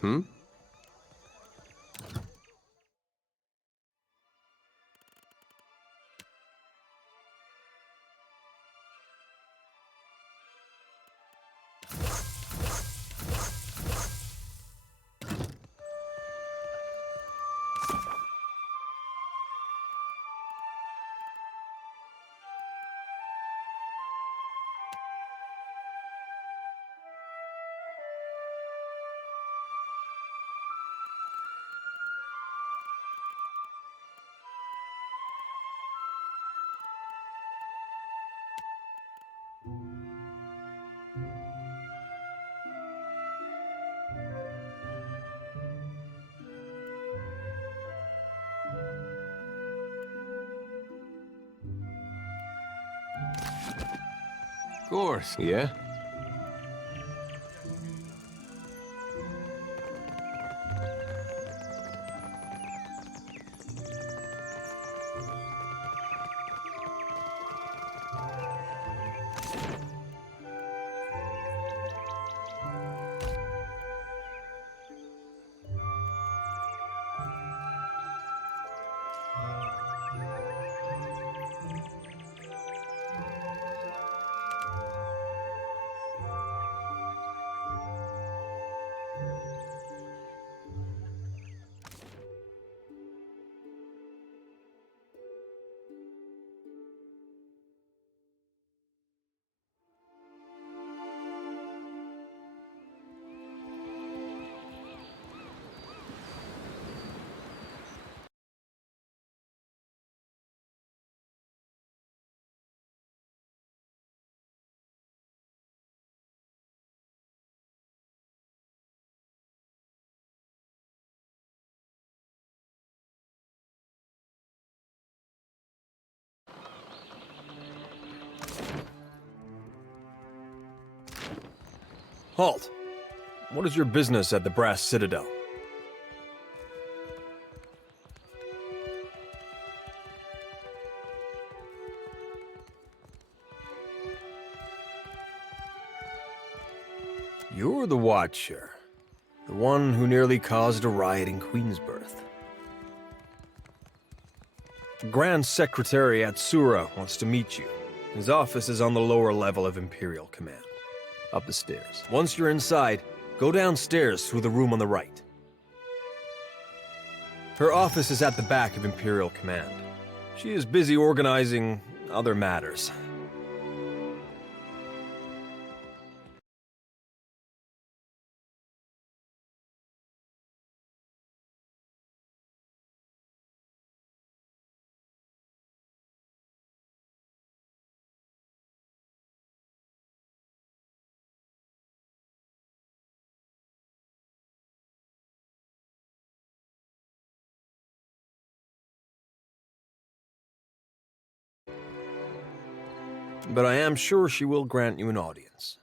Hmm? course. Yeah? Halt! What is your business at the Brass Citadel? You're the Watcher. The one who nearly caused a riot in Queensbirth. The Grand Secretary at Sura wants to meet you. His office is on the lower level of Imperial Command. Up the stairs. Once you're inside, go downstairs through the room on the right. Her office is at the back of Imperial Command. She is busy organizing other matters. But I am sure she will grant you an audience.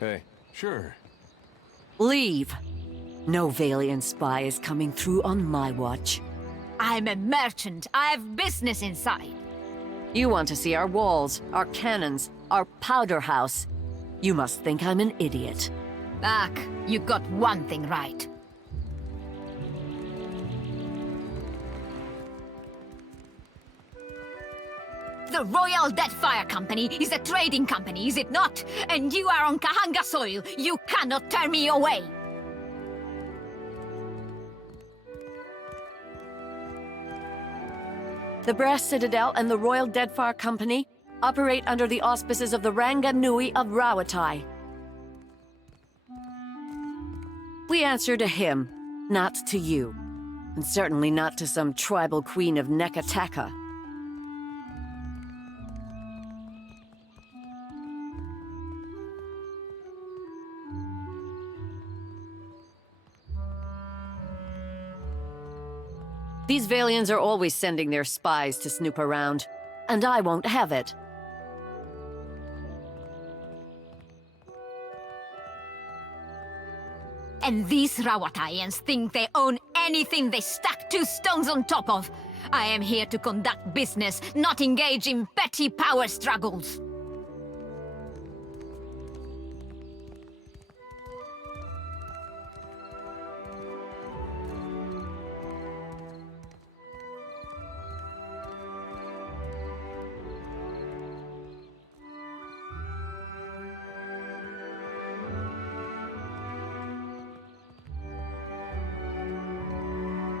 Hey, sure. Leave. No Valiant spy is coming through on my watch. I'm a merchant. I have business inside. You want to see our walls, our cannons, our powder house. You must think I'm an idiot. Back, you got one thing right. The Royal Deadfire Company is a trading company, is it not? And you are on Kahanga soil. You cannot turn me away. The Brass Citadel and the Royal Deadfire Company operate under the auspices of the Ranga Nui of Rawatai. We answer to him, not to you. And certainly not to some tribal queen of Neketaka. These Valians are always sending their spies to snoop around, and I won't have it. And these Rawataians think they own anything they stack two stones on top of. I am here to conduct business, not engage in petty power struggles.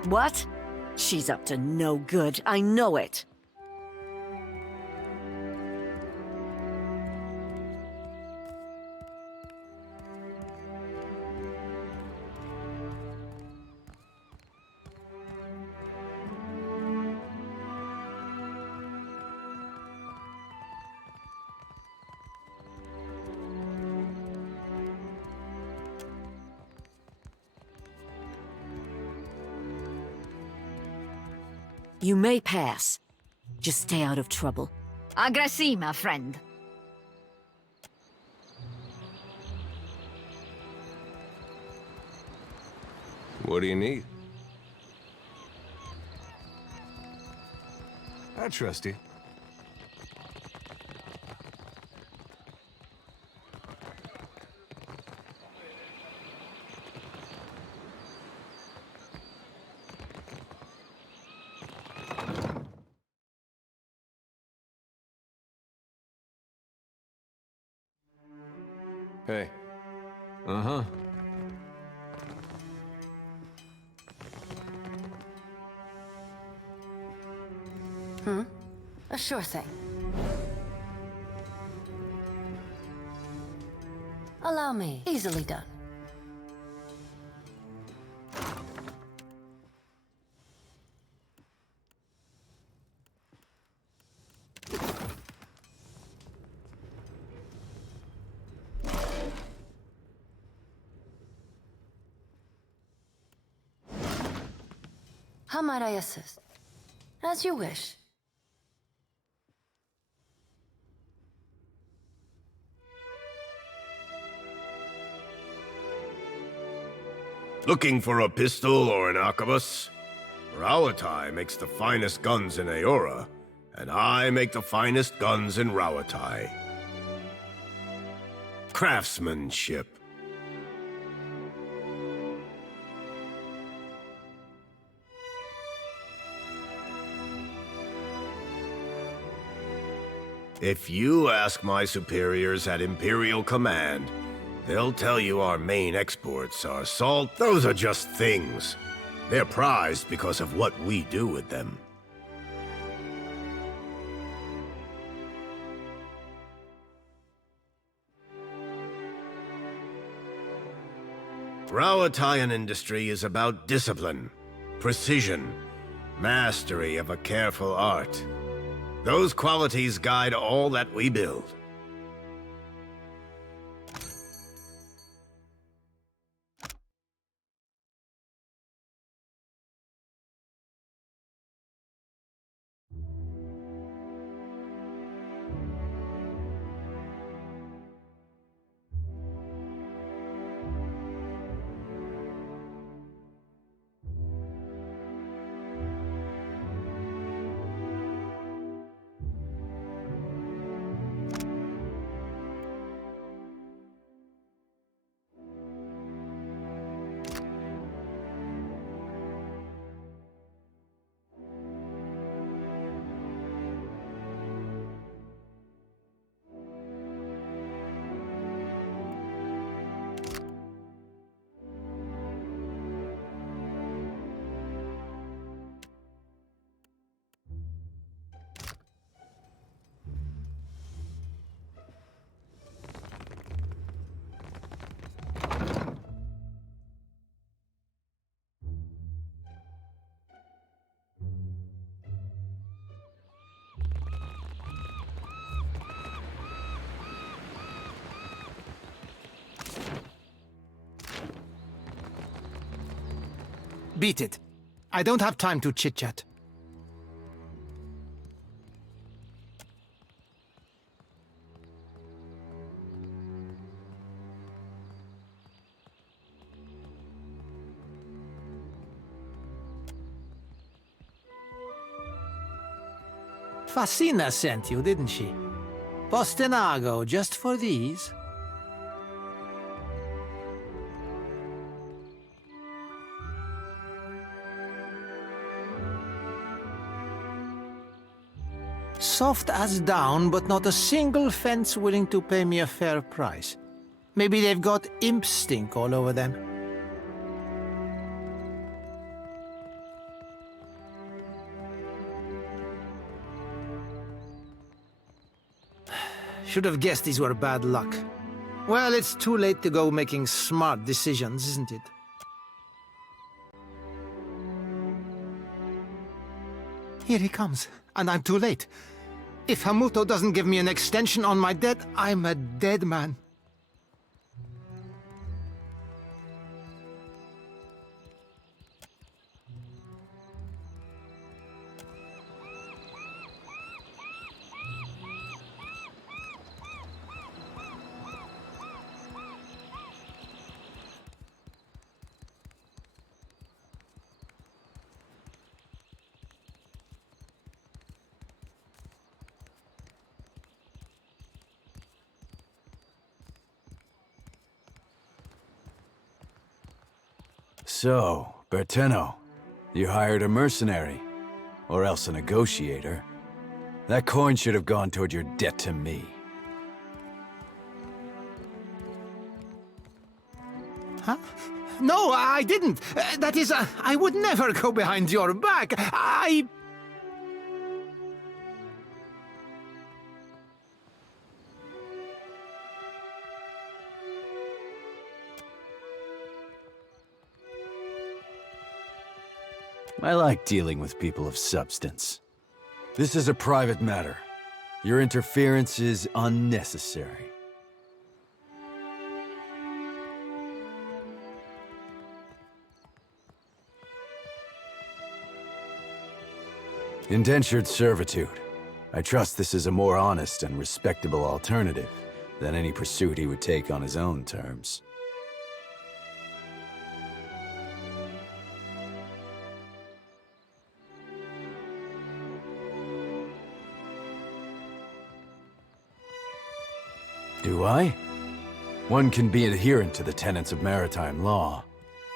What? She's up to no good, I know it. You may pass. Just stay out of trouble. Aggressima, friend. What do you need? I trust you. Hey. Uh-huh. A sure thing. Allow me. Easily done. How might I assist? As you wish. Looking for a pistol or an arquebus? Rawatai makes the finest guns in Aora, and I make the finest guns in Rawatai. Craftsmanship. If you ask my superiors at Imperial Command, they'll tell you our main exports are salt. Those are just things. They're prized because of what we do with them. Rawataian industry is about discipline, precision, mastery of a careful art. Those qualities guide all that we build. Beat it. I don't have time to chit-chat. Fassina sent you, didn't she? Postinago, just for these? Soft as down, but not a single fence willing to pay me a fair price. Maybe they've got imp stink all over them. Should have guessed these were bad luck. Well, it's too late to go making smart decisions, isn't it? Here he comes, and I'm too late. If Hamuto doesn't give me an extension on my debt, I'm a dead man. So, Berteno, you hired a mercenary, or else a negotiator. That coin should have gone toward your debt to me. Huh? No, I didn't. That is, I would never go behind your back. I like dealing with people of substance. This is a private matter. Your interference is unnecessary. Indentured servitude. I trust this is a more honest and respectable alternative than any pursuit he would take on his own terms. Do I? One can be adherent to the tenets of maritime law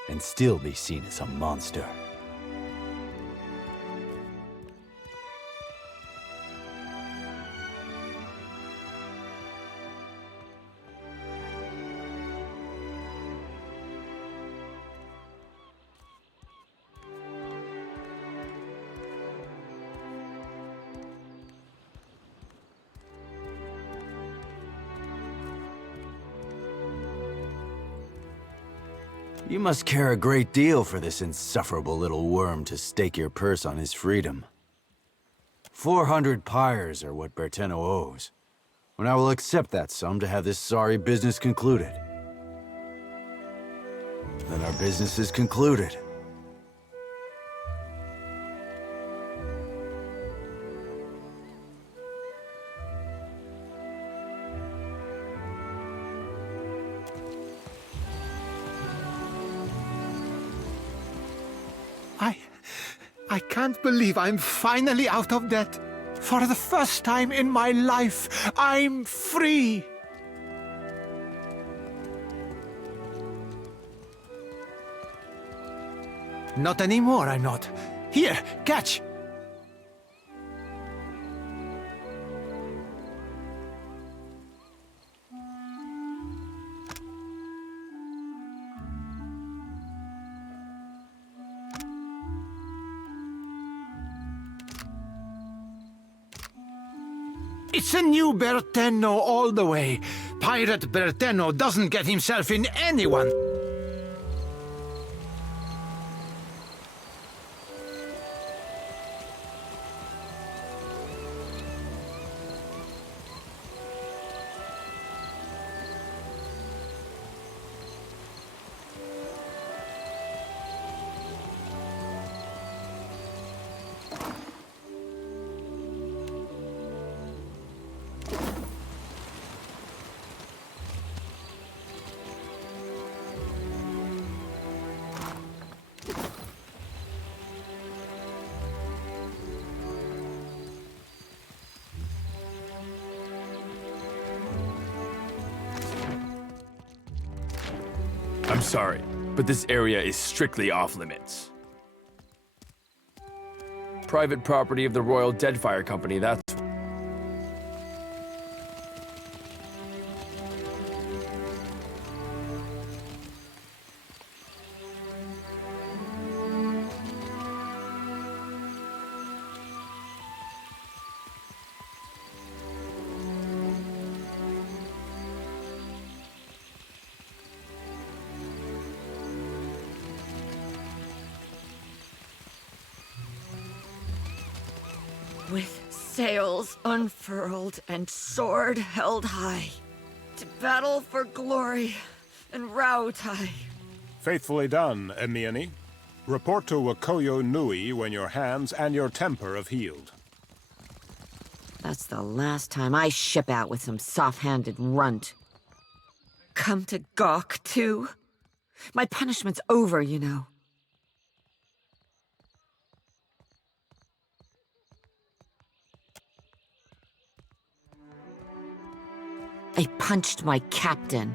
and still be seen as a monster. You must care a great deal for this insufferable little worm to stake your purse on his freedom. 400 pyres are what Berteno owes, and I will accept that sum to have this sorry business concluded. Then our business is concluded. I can't believe I'm finally out of debt. For the first time in my life, I'm free. Not anymore, I'm not. Here, catch! It's a new Berteno all the way. Pirate Berteno doesn't get himself in anyone. I'm sorry, but this area is strictly off-limits. Private property of the Royal Deadfire Company, that's... With sails unfurled and sword held high, to battle for glory and Rautai. Faithfully done, Emiani. Report to Wakoyo Nui when your hands and your temper have healed. That's the last time I ship out with some soft-handed runt. Come to gawk, too? My punishment's over, you know. I punched my captain.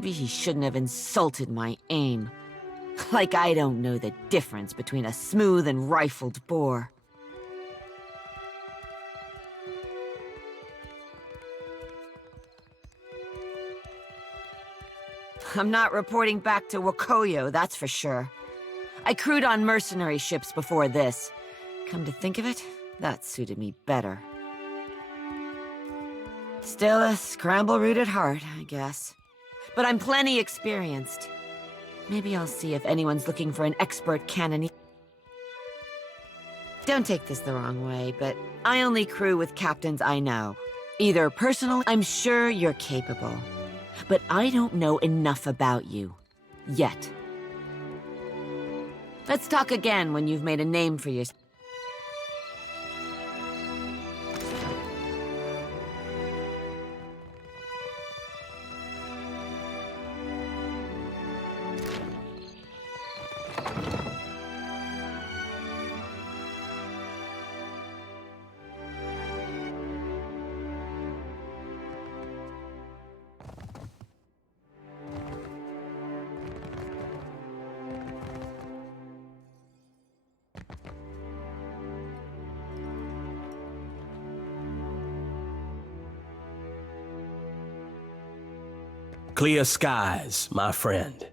maybe he shouldn't have insulted my aim. Like I don't know the difference between a smooth and rifled bore. I'm not reporting back to Wakoyo, that's for sure. I crewed on mercenary ships before this. Come to think of it, that suited me better. Still a scramble root at heart, I guess. But I'm plenty experienced. Maybe I'll see if anyone's looking for an expert cannoneer. Don't take this the wrong way, but I only crew with captains I know. Either personally, I'm sure you're capable. But I don't know enough about you. Yet. Let's talk again when you've made a name for yourself. Clear skies, my friend.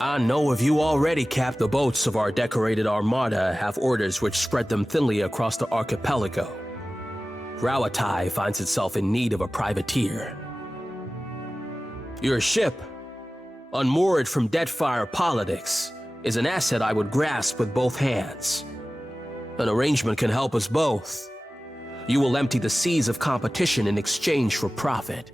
I know if you already cap the boats of our decorated armada have orders which spread them thinly across the archipelago. Rawatai finds itself in need of a privateer. Your ship, unmoored from Deadfire politics, is an asset I would grasp with both hands. An arrangement can help us both. You will empty the seas of competition in exchange for profit.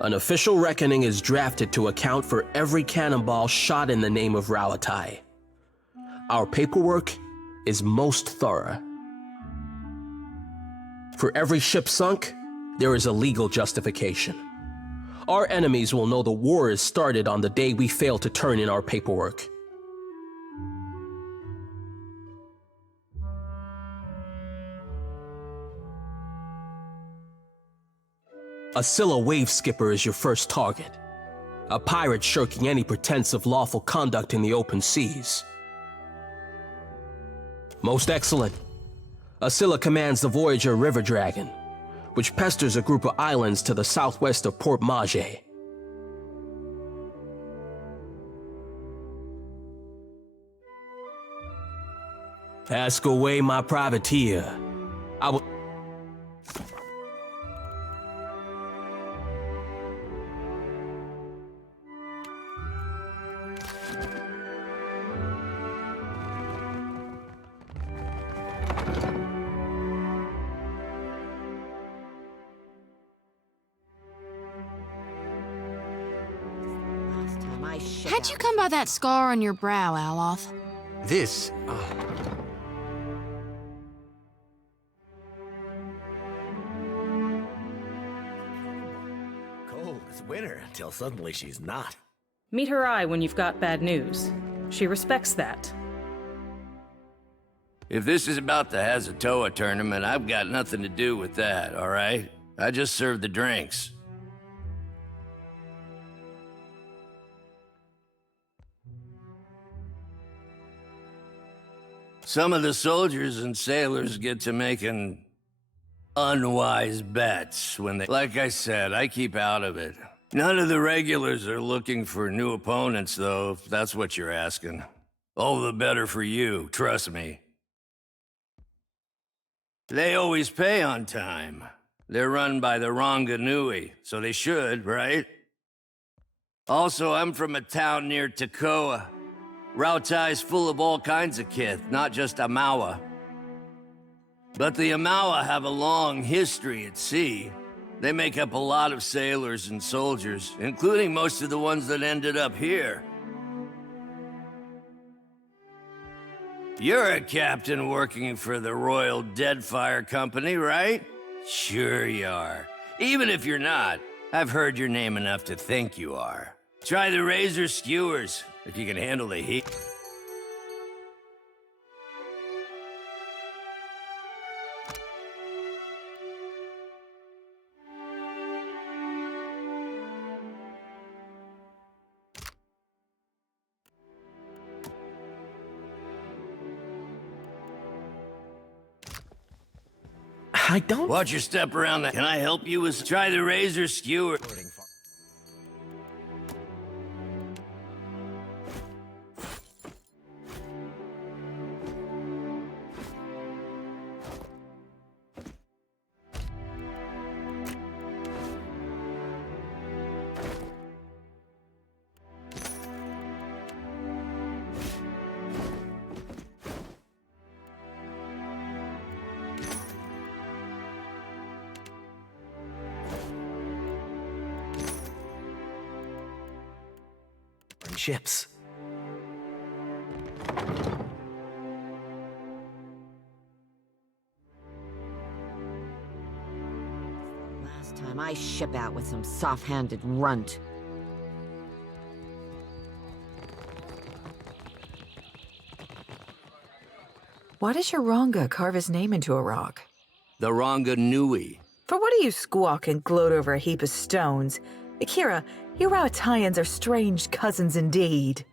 An official reckoning is drafted to account for every cannonball shot in the name of Rawatai. Our paperwork is most thorough. For every ship sunk, there is a legal justification. Our enemies will know the war is started on the day we fail to turn in our paperwork. A Scylla wave skipper is your first target. A pirate shirking any pretense of lawful conduct in the open seas. Most excellent. Scylla commands the Voyager River Dragon, which pesters a group of islands to the southwest of Port Mage. Ask away, my privateer. I will... How'd you come by that scar on your brow, Aloth? This... Cold as winter until suddenly she's not. Meet her eye when you've got bad news. She respects that. If this is about the Hazatoa tournament, I've got nothing to do with that, all right? I just serve the drinks. Some of the soldiers and sailors get to making unwise bets when they... Like I said, I keep out of it. None of the regulars are looking for new opponents, though, if that's what you're asking. All the better for you, trust me. They always pay on time. They're run by the Ranganui, so they should, right? Also, I'm from a town near Tekoa. Rautai's full of all kinds of kith, not just Amawa. But the Amawa have a long history at sea. They make up a lot of sailors and soldiers, including most of the ones that ended up here. You're a captain working for the Royal Deadfire Company, right? Sure you are. Even if you're not, I've heard your name enough to think you are. Try the razor skewers, if you can handle the heat. I don't... Watch your step around that. Can I help you with... Try the razor skewer. Ships. Last time I ship out with some soft-handed runt. Why does your Ranga carve his name into a rock? The Ranga Nui. For what do you squawk and gloat over a heap of stones? Akira, you Rauataians are strange cousins indeed.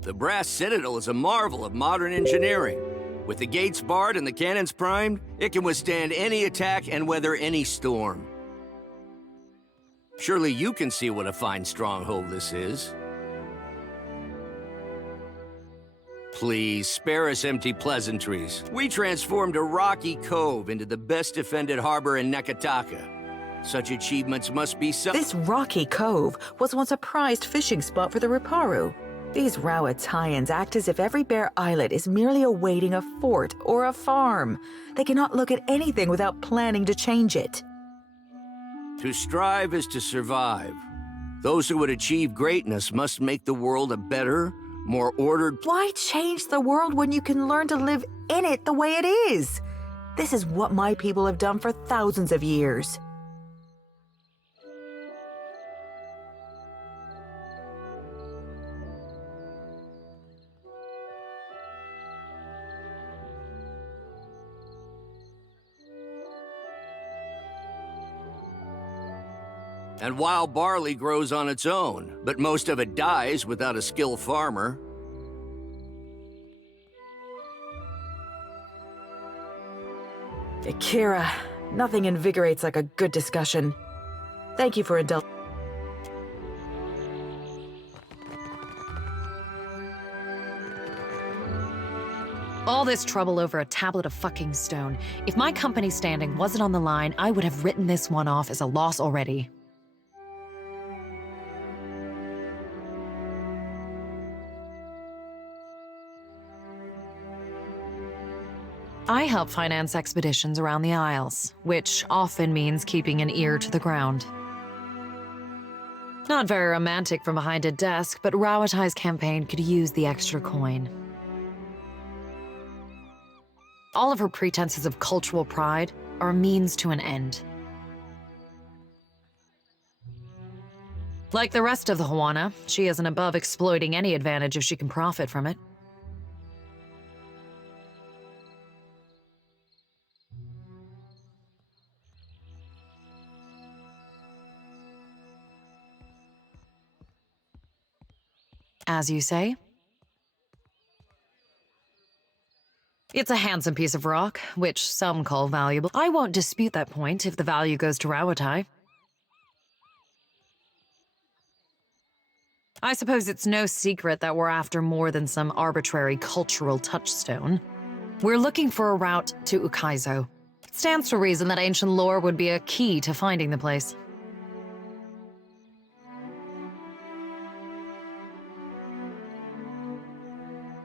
The brass citadel is a marvel of modern engineering. With the gates barred and the cannons primed, it can withstand any attack and weather any storm. Surely you can see what a fine stronghold this is. Please, spare us empty pleasantries. We transformed a rocky cove into the best defended harbor in Neketaka. Such achievements must be This rocky cove was once a prized fishing spot for the Riparu. These Rauataians act as if every bare islet is merely awaiting a fort or a farm. They cannot look at anything without planning to change it. To strive is to survive. Those who would achieve greatness must make the world a better, more ordered... Why change the world when you can learn to live in it the way it is? This is what my people have done for thousands of years. And wild barley grows on its own, but most of it dies without a skilled farmer. Akira, nothing invigorates like a good discussion. Thank you for indulging. All this trouble over a tablet of fucking stone. If my company's standing wasn't on the line, I would have written this one off as a loss already. I help finance expeditions around the Isles, which often means keeping an ear to the ground. Not very romantic from behind a desk, but Rauatai's campaign could use the extra coin. All of her pretenses of cultural pride are a means to an end. Like the rest of the Huana, she isn't above exploiting any advantage if she can profit from it. As you say. It's a handsome piece of rock, which some call valuable. I won't dispute that point if the value goes to Rauatai. I suppose it's no secret that we're after more than some arbitrary cultural touchstone. We're looking for a route to Ukaizo. It stands to reason that ancient lore would be a key to finding the place.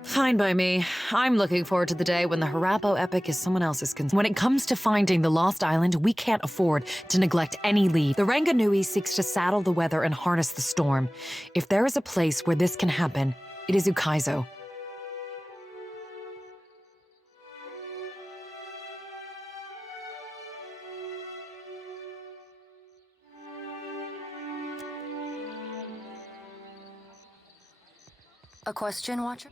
Fine by me. I'm looking forward to the day when the Harappo epic is someone else's concern. When it comes to finding the Lost Island, we can't afford to neglect any lead. The Ranganui seeks to saddle the weather and harness the storm. If there is a place where this can happen, it is Ukaizo. A question, Watcher?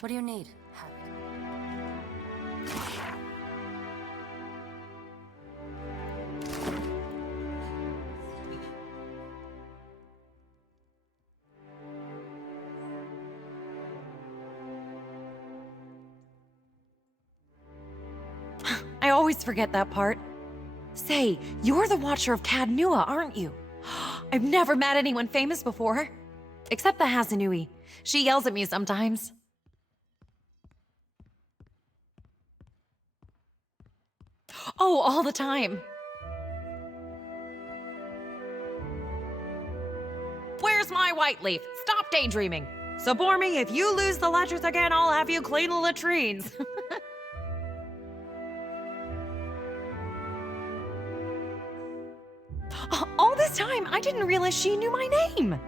What do you need? I always forget that part. Say, you're the Watcher of Cadnua, aren't you? I've never met anyone famous before. Except the Hazanui. She yells at me sometimes. Oh, all the time. Where's my white leaf? Stop daydreaming. Support me, if you lose the ledgers again, I'll have you clean the latrines. All this time, I didn't realize she knew my name.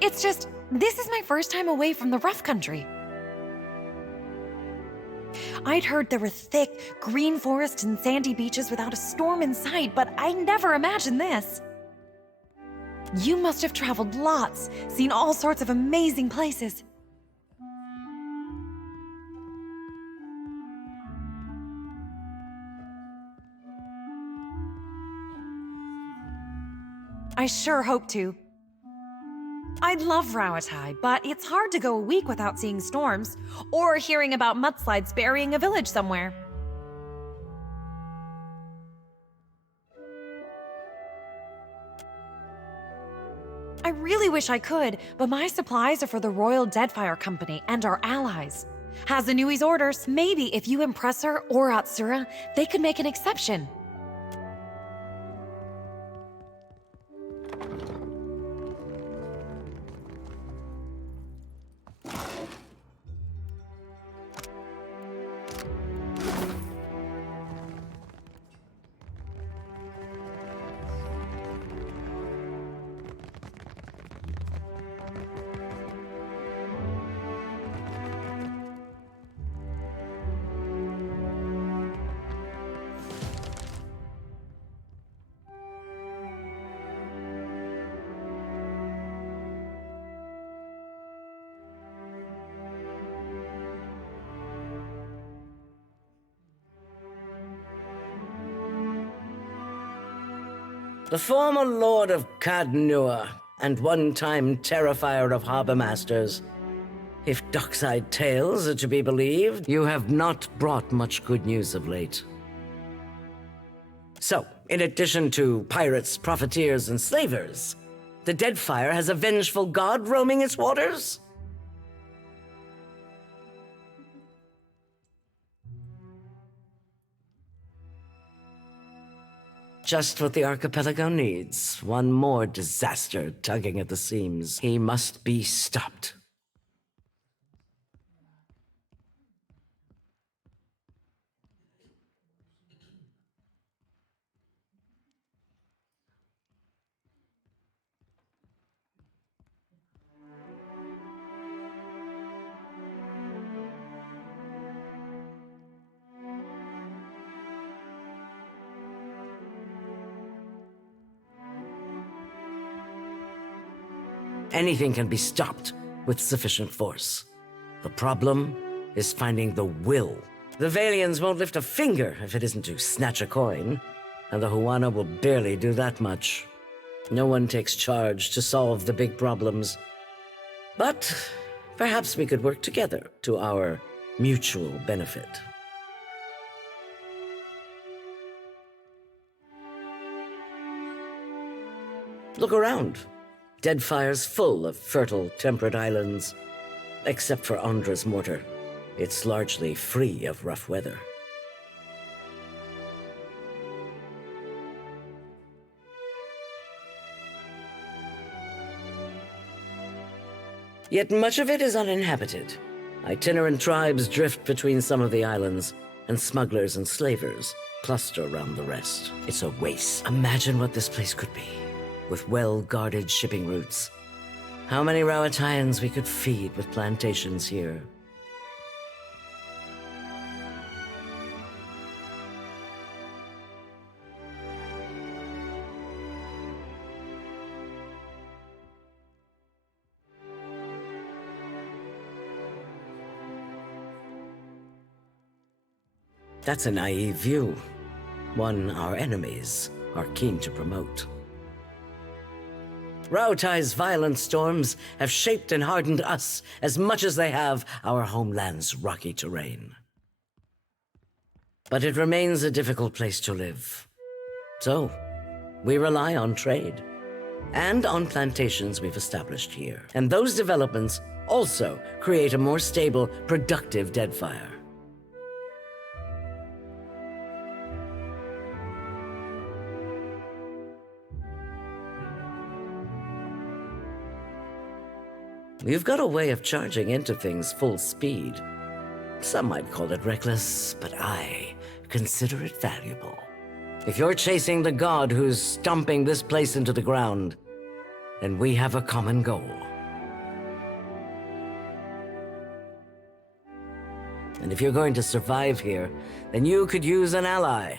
It's just, this is my first time away from the rough country. I'd heard there were thick, green forests and sandy beaches without a storm in sight, but I never imagined this. You must have traveled lots, seen all sorts of amazing places. I sure hope to. I'd love Rawatai, but it's hard to go a week without seeing storms, or hearing about mudslides burying a village somewhere. I really wish I could, but my supplies are for the Royal Deadfire Company and our allies. Hazanui's orders. Maybe if you impress her or Atsura, they could make an exception. The former Lord of Cadnua, and one-time terrifier of harbor masters. If dockside tales are to be believed, you have not brought much good news of late. So, in addition to pirates, profiteers, and slavers, the Deadfire has a vengeful god roaming its waters? Just what the archipelago needs. One more disaster tugging at the seams. He must be stopped. Anything can be stopped with sufficient force. The problem is finding the will. The Valians won't lift a finger if it isn't to snatch a coin, and the Huana will barely do that much. No one takes charge to solve the big problems. But perhaps we could work together to our mutual benefit. Look around. Deadfire's full of fertile, temperate islands. Except for Andra's mortar. It's largely free of rough weather. Yet much of it is uninhabited. Itinerant tribes drift between some of the islands, and smugglers and slavers cluster around the rest. It's a waste. Imagine what this place could be, with well-guarded shipping routes. How many Rowattians we could feed with plantations here. That's a naive view, one our enemies are keen to promote. Rauatai's violent storms have shaped and hardened us as much as they have our homeland's rocky terrain. But it remains a difficult place to live. So, we rely on trade, and on plantations we've established here. And those developments also create a more stable, productive Deadfire. You've got a way of charging into things full speed. Some might call it reckless, but I consider it valuable. If you're chasing the god who's stomping this place into the ground, then we have a common goal. And if you're going to survive here, then you could use an ally.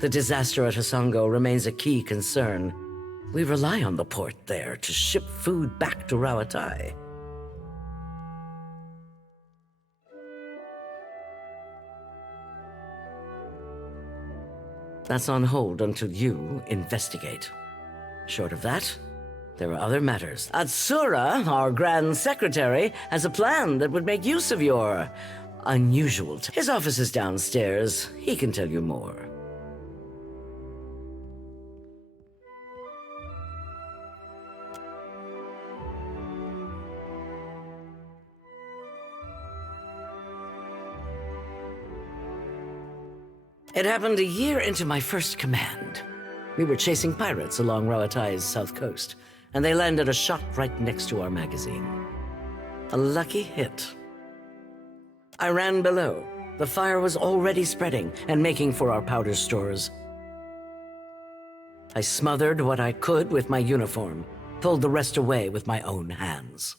The disaster at Hasongo remains a key concern. We rely on the port there to ship food back to Rauatai. That's on hold until you investigate. Short of that, there are other matters. Atsura, our Grand Secretary, has a plan that would make use of your unusual His office is downstairs. He can tell you more. It happened a year into my first command. We were chasing pirates along Rauatai's south coast, and they landed a shot right next to our magazine. A lucky hit. I ran below. The fire was already spreading and making for our powder stores. I smothered what I could with my uniform, pulled the rest away with my own hands.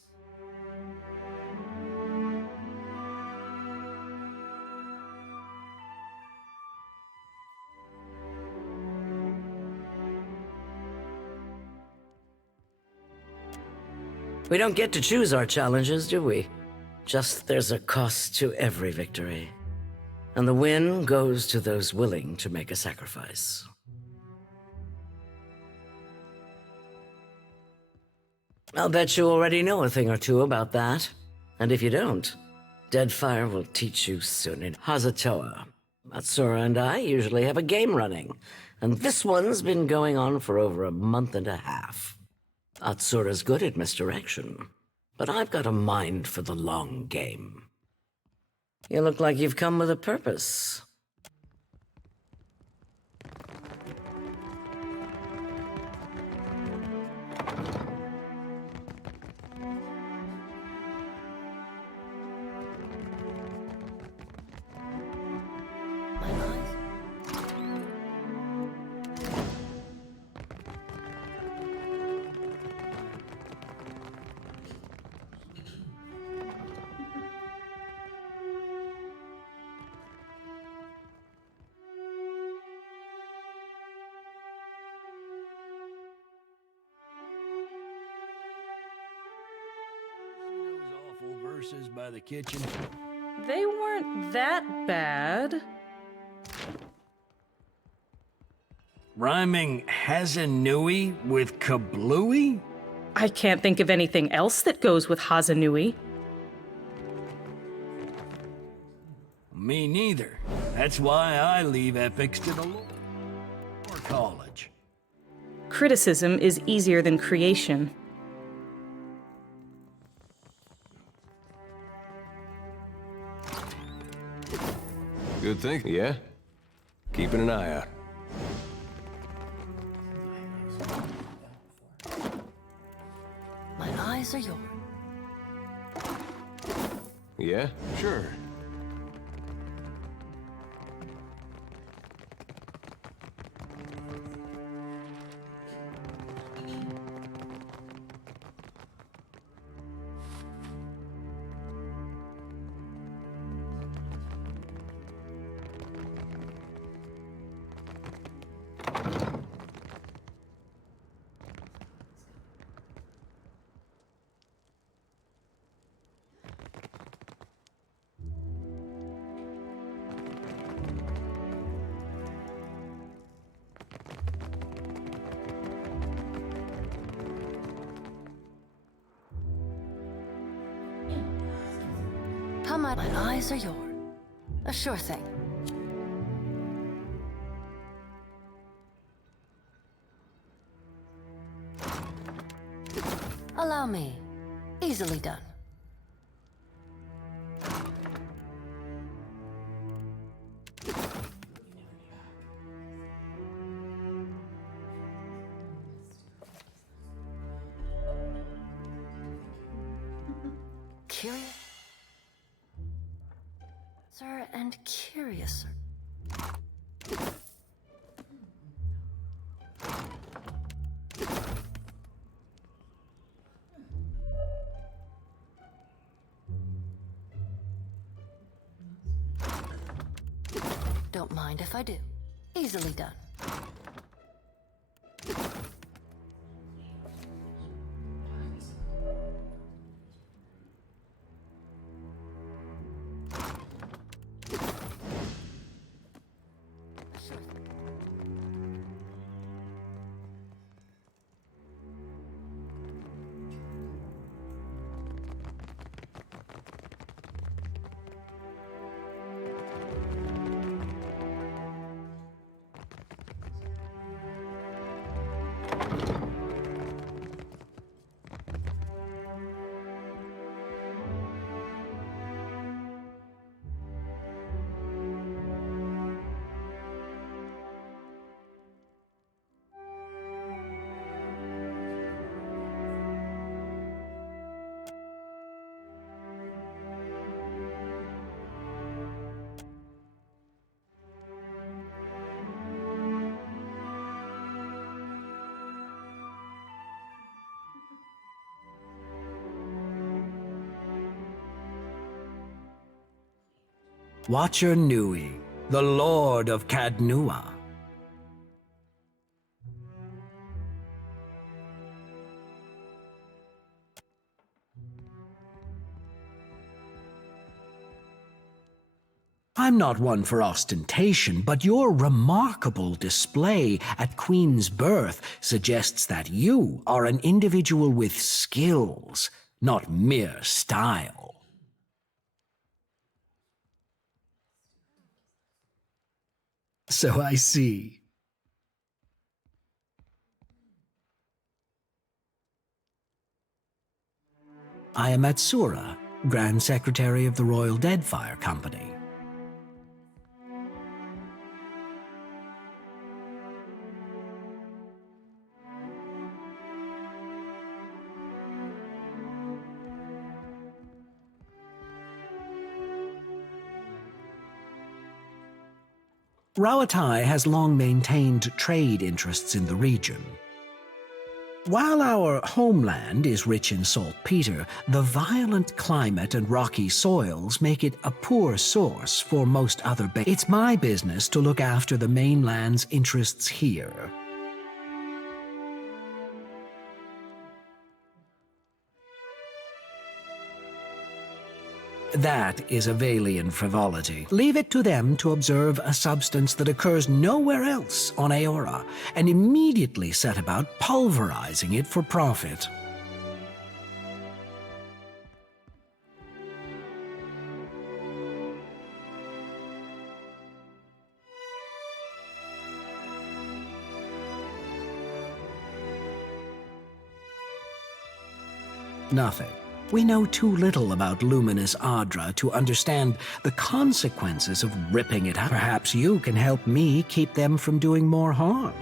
We don't get to choose our challenges, do we? Just there's a cost to every victory. And the win goes to those willing to make a sacrifice. I'll bet you already know a thing or two about that. And if you don't, Deadfire will teach you soon in Hazatoa. Atsura and I usually have a game running, and this one's been going on for over a month and a half. Atsura's good at misdirection, but I've got a mind for the long game. You look like you've come with a purpose. Verses by the kitchen. They weren't that bad. Rhyming Hazanui with kablooey? I can't think of anything else that goes with Hazanui. Me neither. That's why I leave epics to the Lord or college. Criticism is easier than creation. Good thing. Yeah? Keeping an eye out. My eyes are yours. Yeah? Sure. Come on, my eyes are yours. A sure thing. Allow me. Easily done. Curious? Sir, and curiouser. Don't mind if I do. Easily done. Watcher Nui, the Lord of Cadnua. I'm not one for ostentation, but your remarkable display at Queen's birth suggests that you are an individual with skills, not mere style. So I see. I am Atsura, Grand Secretary of the Royal Deadfire Company. Rawatai has long maintained trade interests in the region. While our homeland is rich in saltpeter, the violent climate and rocky soils make it a poor source for most other It's my business to look after the mainland's interests here. That is a Valian frivolity. Leave it to them to observe a substance that occurs nowhere else on Aora, and immediately set about pulverizing it for profit. Nothing. We know too little about luminous Adra to understand the consequences of ripping it out. Perhaps you can help me keep them from doing more harm.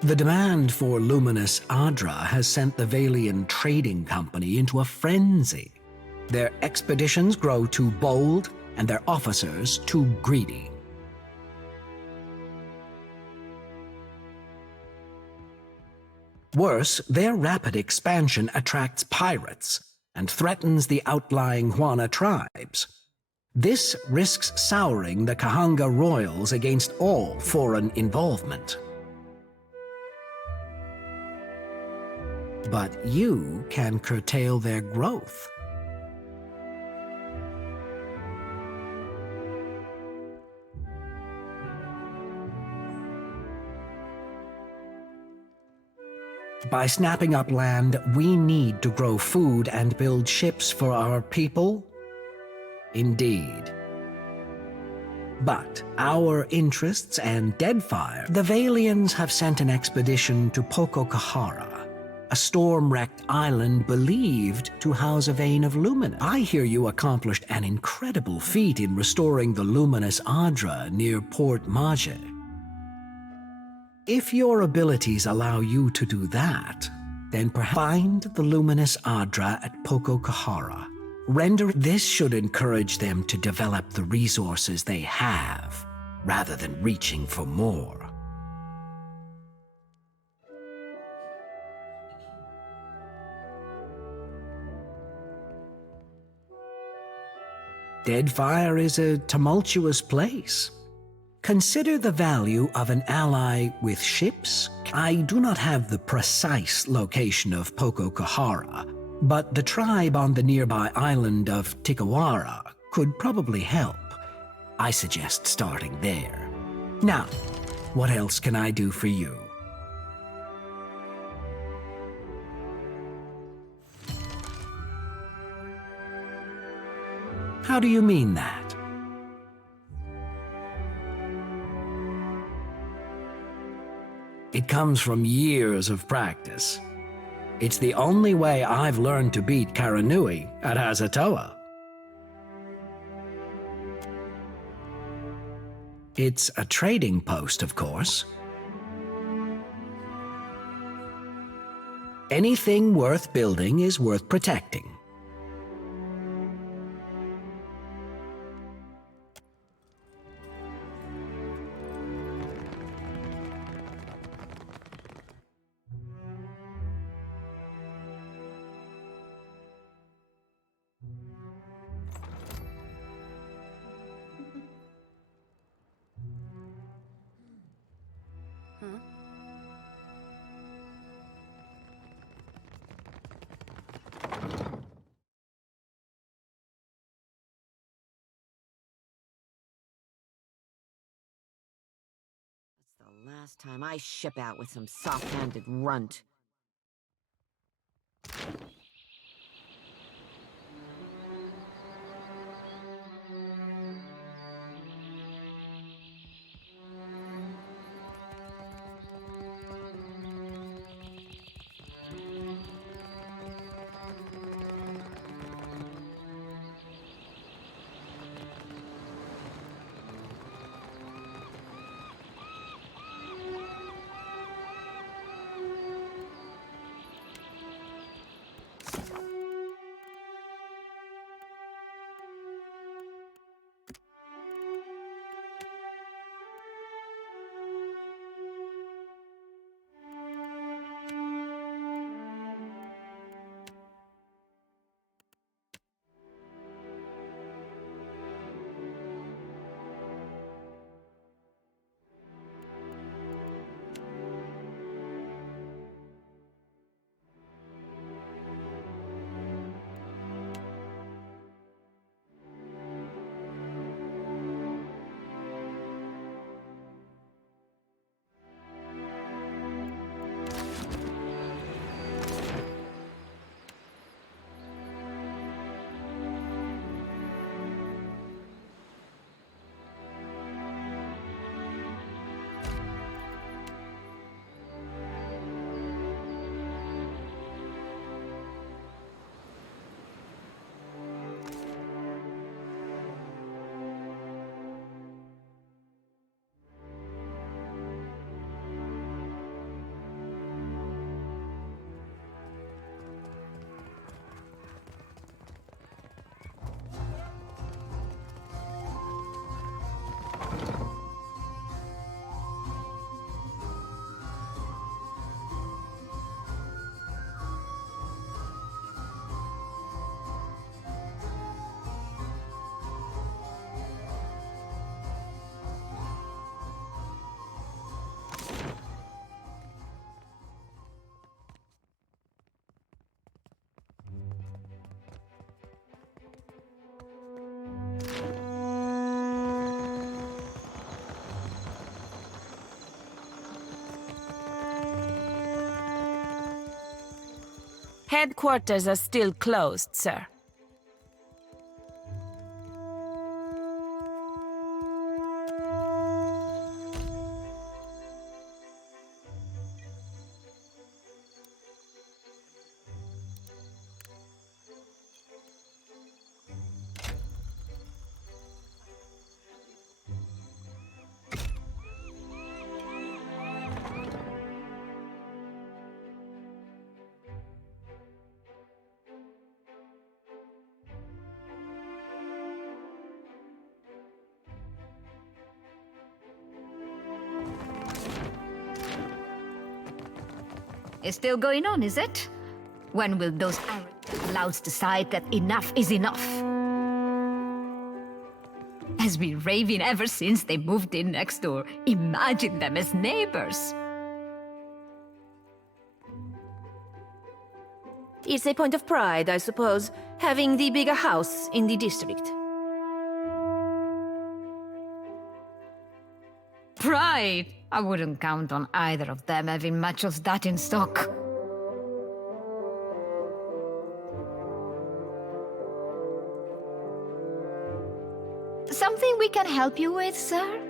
The demand for luminous Adra has sent the Valian Trading Company into a frenzy. Their expeditions grow too bold, and their officers too greedy. Worse, their rapid expansion attracts pirates and threatens the outlying Juana tribes. This risks souring the Kahanga royals against all foreign involvement. But you can curtail their growth. By snapping up land we need to grow food and build ships for our people? Indeed. But our interests and Deadfire, the Valians have sent an expedition to Pococahara, a storm-wrecked island believed to house a vein of luminous. I hear you accomplished an incredible feat in restoring the luminous Adra near Port Maje. If your abilities allow you to do that, then perhaps find the luminous Adra at Pococahara. This should encourage them to develop the resources they have, rather than reaching for more. Deadfire is a tumultuous place. Consider the value of an ally with ships. I do not have the precise location of Pococahara, but the tribe on the nearby island of Tikawara could probably help. I suggest starting there. Now, what else can I do for you? How do you mean that? It comes from years of practice. It's the only way I've learned to beat Karanui at Hazatoa. It's a trading post, of course. Anything worth building is worth protecting. Last time I ship out with some soft-handed runt. Headquarters are still closed, sir. It's still going on, is it? When will those arrogant louds decide that enough is enough? Has been raving ever since they moved in next door. Imagine them as neighbors. It's a point of pride, I suppose, having the bigger house in the district. Pride! I wouldn't count on either of them having much of that in stock. Something we can help you with, sir?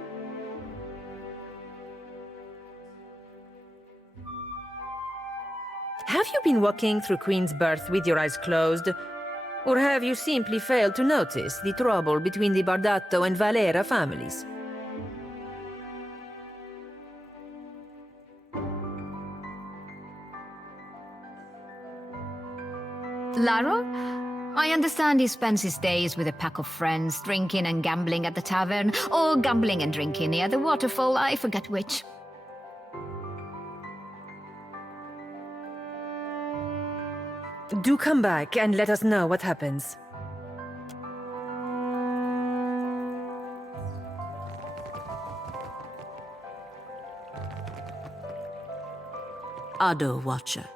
Have you been walking through Queen's Birth with your eyes closed? Or have you simply failed to notice the trouble between the Bardato and Valera families? Laro? I understand he spends his days with a pack of friends, drinking and gambling at the tavern, or gambling and drinking near the waterfall, I forget which. Do come back and let us know what happens. Ado, Watcher.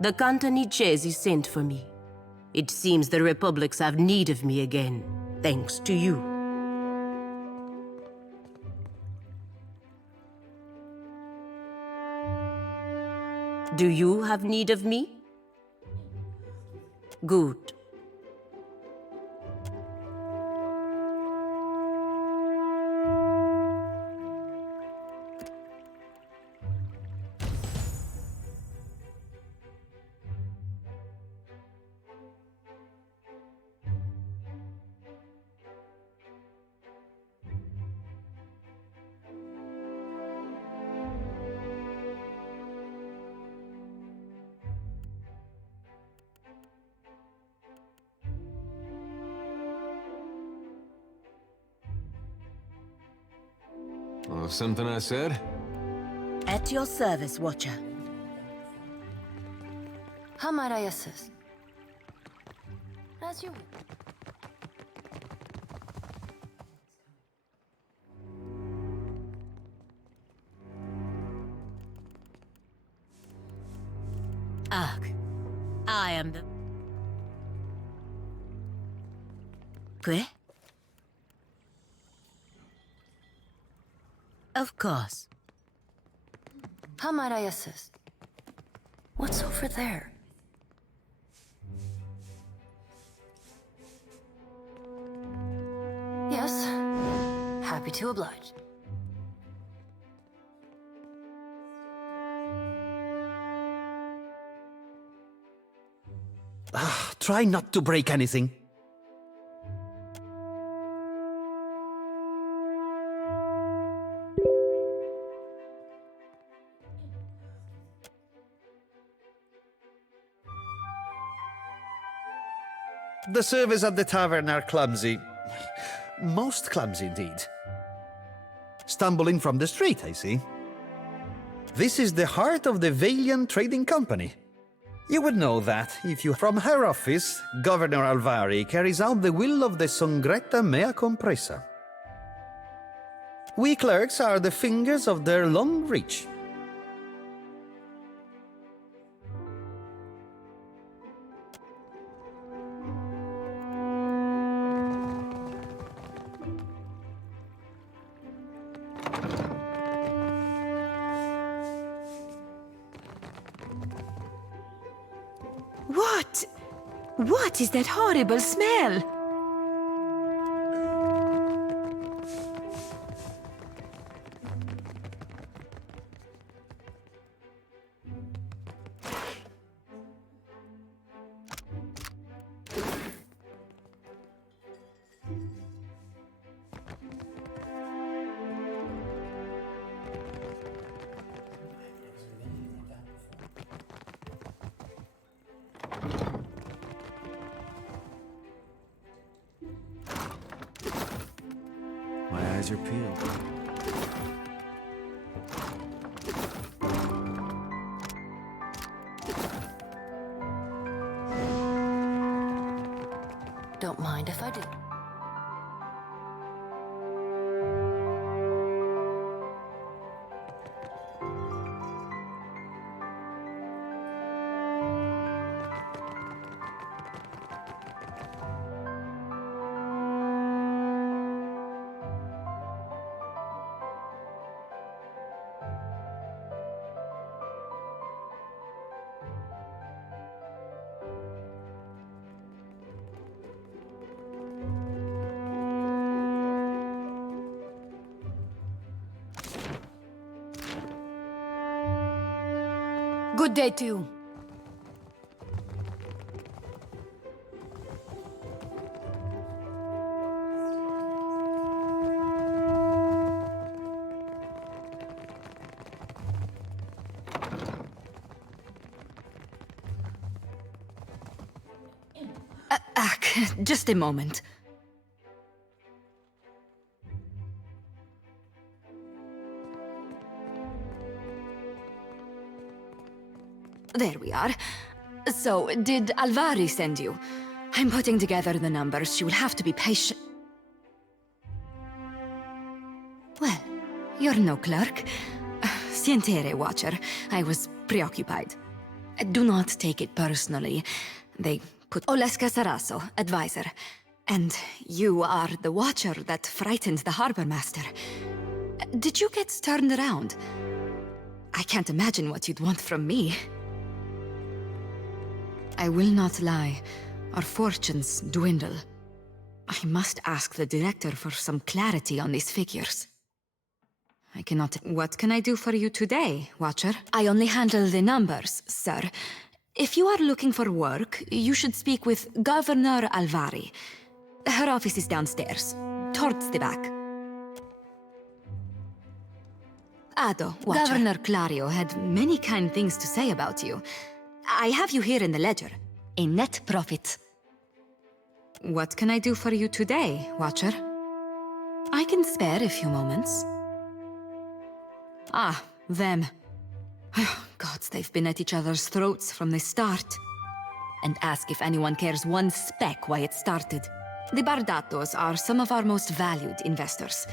The Cantanichesi sent for me. It seems the republics have need of me again, thanks to you. Do you have need of me? Good. Oh, something I said? At your service, Watcher. How might I assist? As you will. Ugh. I am the... Que? Of course. How might I assist? What's over there? Yes. Happy to oblige. Try not to break anything. The servers at the tavern are clumsy. Most clumsy, indeed. Stumbling from the street, I see. This is the heart of the Valian Trading Company. You would know that if you... From her office, Governor Alvari carries out the will of the Songretta Mea Compressa. We clerks are the fingers of their long reach. What? What is that horrible smell? My eyes are peeled. Don't mind if I do. Good day to you. Just a moment. There we are. So, did Alvari send you? I'm putting together the numbers. She will have to be patient. Well, you're no clerk. Sientere, Watcher. I was preoccupied. Do not take it personally. They put Oleska Saraso, advisor. And you are the Watcher that frightened the harbor master. Did you get turned around? I can't imagine what you'd want from me. I will not lie. Our fortunes dwindle. I must ask the director for some clarity on these figures. I cannot... What can I do for you today, Watcher? I only handle the numbers, sir. If you are looking for work, you should speak with Governor Alvari. Her office is downstairs, towards the back. Ado, Watcher. Governor Clario had many kind things to say about you. I have you here in the ledger. A net profit. What can I do for you today, Watcher? I can spare a few moments. Ah, them. Gods, they've been at each other's throats from the start. And ask if anyone cares one speck why it started. The Bardatos are some of our most valued investors.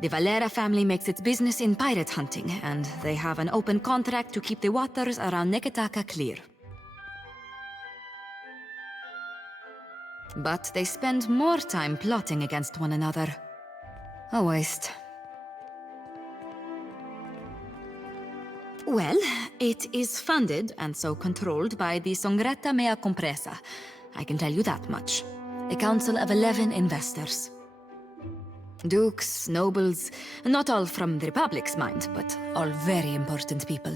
The Valera family makes its business in pirate hunting, and they have an open contract to keep the waters around Neketaka clear. But they spend more time plotting against one another. A waste. Well, it is funded and so controlled by the Songretta Mea Compresa. I can tell you that much. A council of 11 investors. Dukes, nobles, not all from the Republic's mind, but all very important people.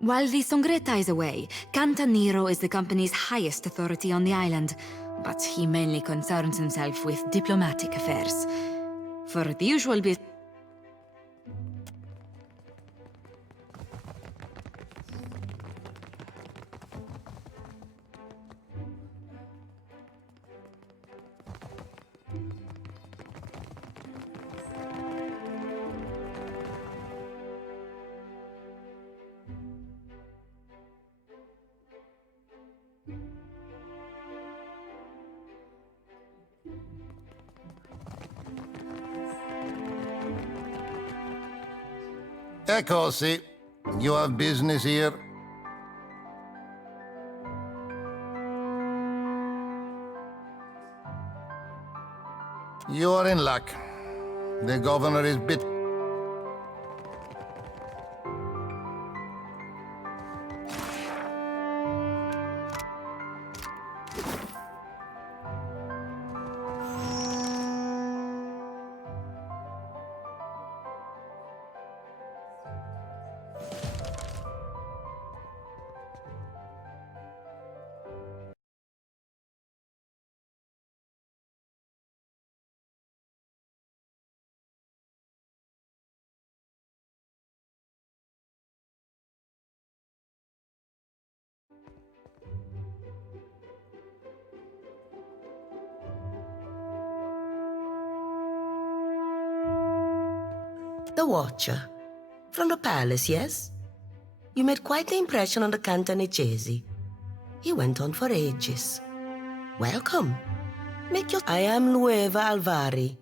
While the Songretta is away, Cantaniro is the company's highest authority on the island, but he mainly concerns himself with diplomatic affairs. For the usual business... Eccosi. You have business here? You are in luck. The governor is bit... The Watcher. From the palace, yes? You made quite the impression on the Cantonese. He went on for ages. Welcome. I am Nueva Alvari,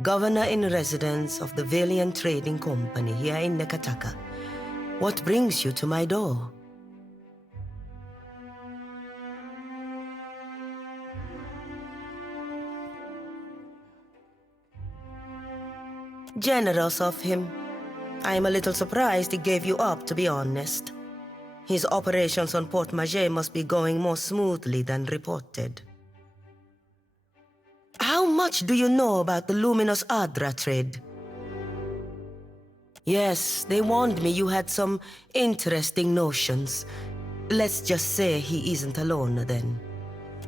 governor in residence of the Valiant Trading Company here in Neketaka. What brings you to my door? Generous of him. I am a little surprised he gave you up, to be honest. His operations on Port Maget must be going more smoothly than reported. How much do you know about the luminous Adra trade? Yes, they warned me you had some interesting notions. Let's just say he isn't alone then.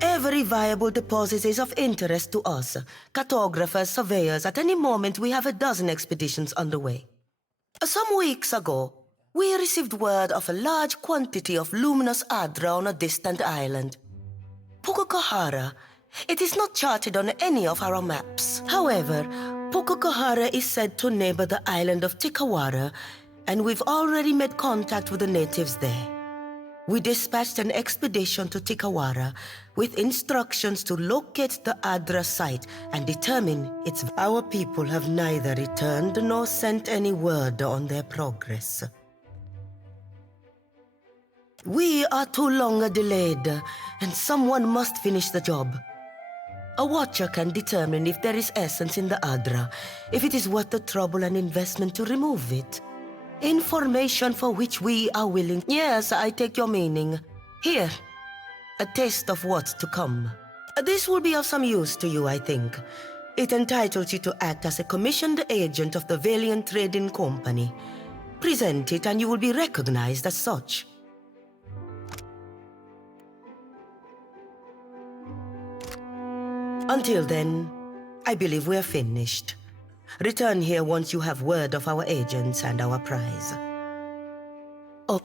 Every viable deposit is of interest to us. Cartographers, surveyors, at any moment we have a dozen expeditions underway. Some weeks ago, we received word of a large quantity of luminous Adra on a distant island. Pukukahara. It is not charted on any of our maps. However, Pukukahara is said to neighbor the island of Tikawara, and we've already made contact with the natives there. We dispatched an expedition to Tikawara with instructions to locate the Adra site and determine its... Our people have neither returned nor sent any word on their progress. We are too long delayed, and someone must finish the job. A watcher can determine if there is essence in the Adra, if it is worth the trouble and investment to remove it. Information for which we are willing... Yes, I take your meaning. Here, a taste of what's to come. This will be of some use to you, I think. It entitles you to act as a commissioned agent of the Valiant Trading Company. Present it and you will be recognized as such. Until then, I believe we're finished. Return here once you have word of our agents and our prize. Oh.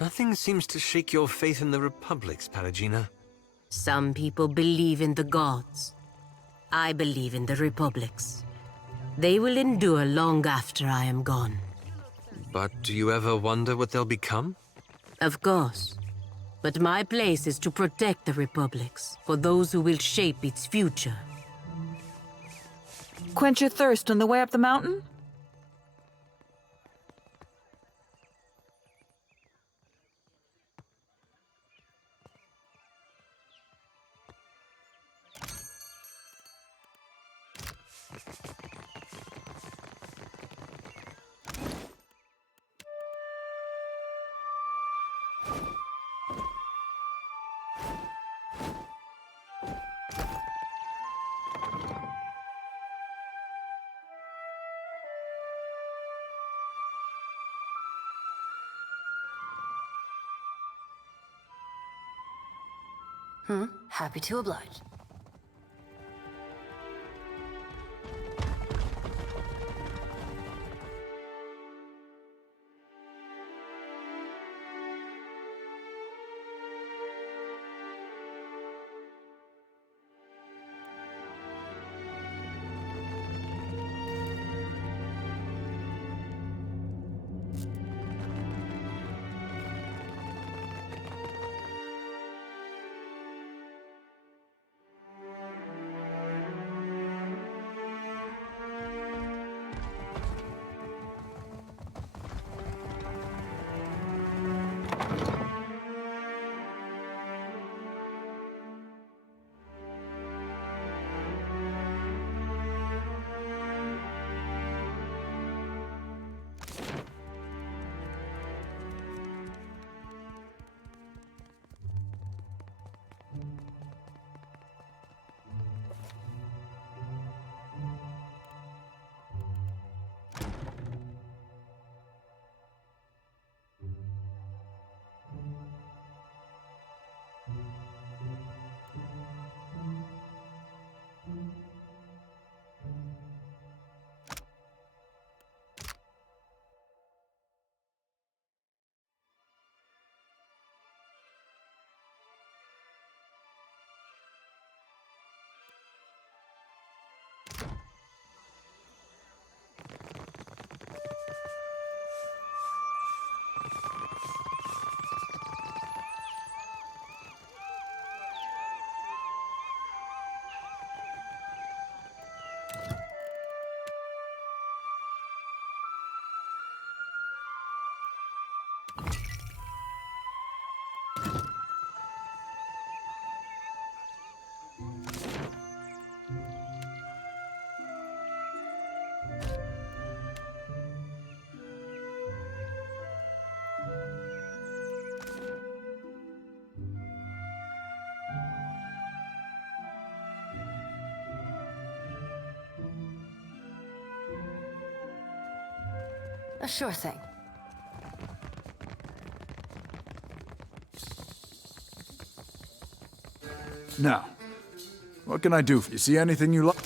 Nothing seems to shake your faith in the republics, Palagina. Some people believe in the gods. I believe in the republics. They will endure long after I am gone. But do you ever wonder what they'll become? Of course. But my place is to protect the republics, for those who will shape its future. Quench your thirst on the way up the mountain? Happy to oblige. A sure thing. Now, what can I do? You see anything you like?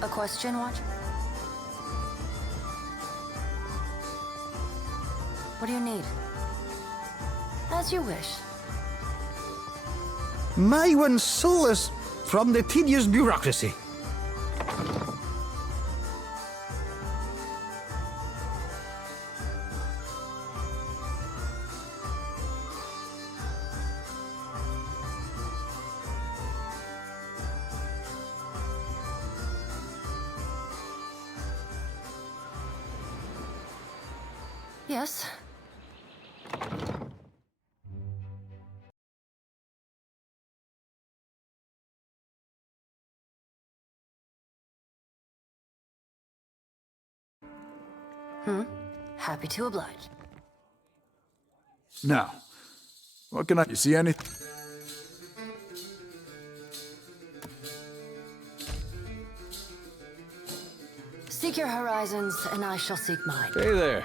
A question, Watch? What do you need? As you wish. My one solace from the tedious bureaucracy. Yes. Happy to oblige. Now, what can I... You see anything? Seek your horizons, and I shall seek mine. Hey there.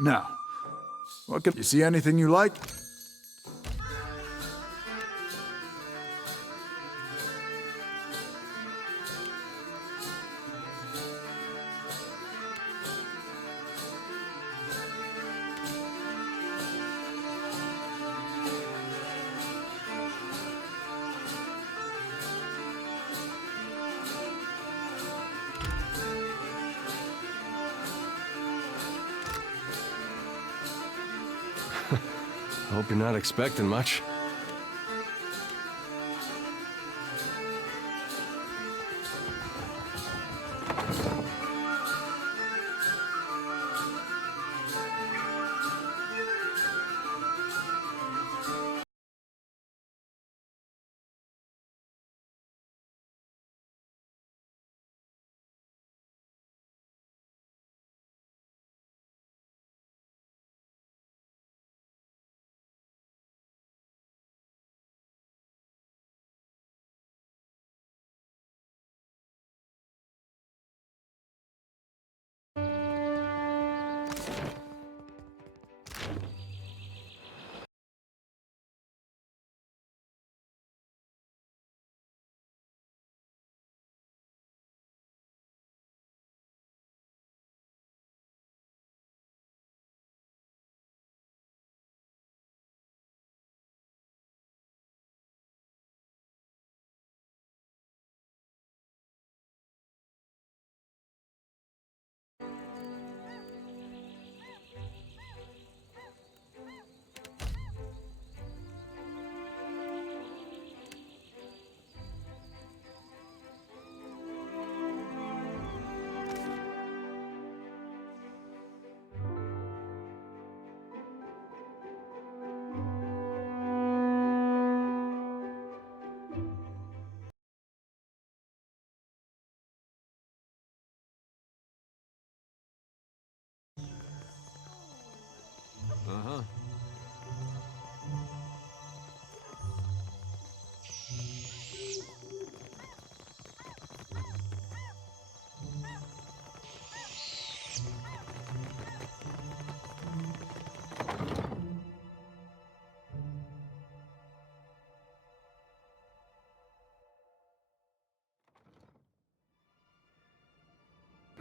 Now, what can... You see anything you like? Hope you're not expecting much.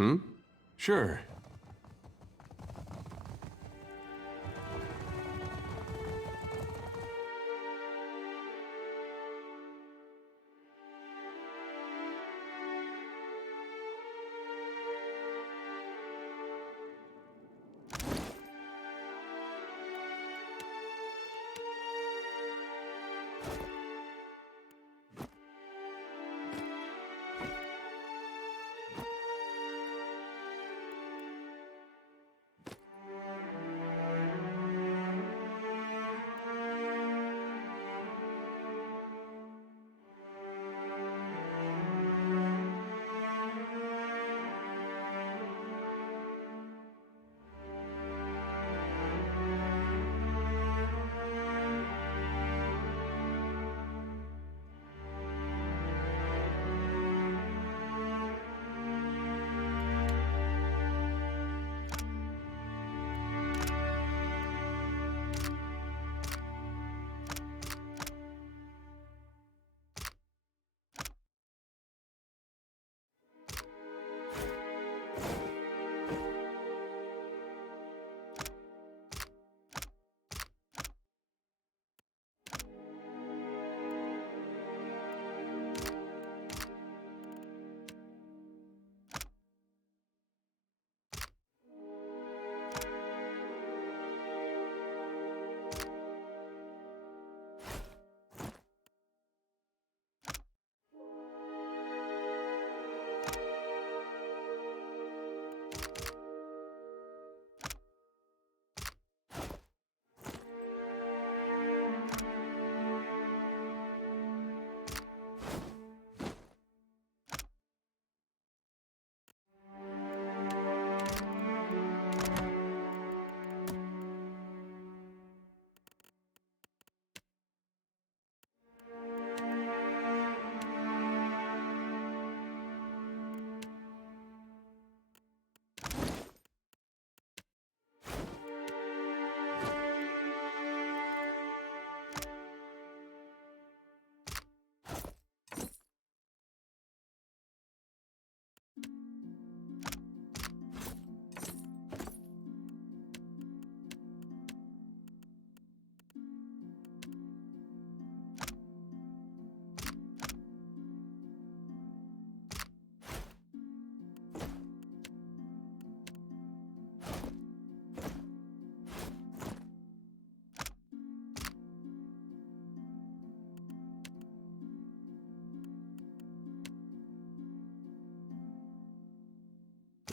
Hmm? Sure.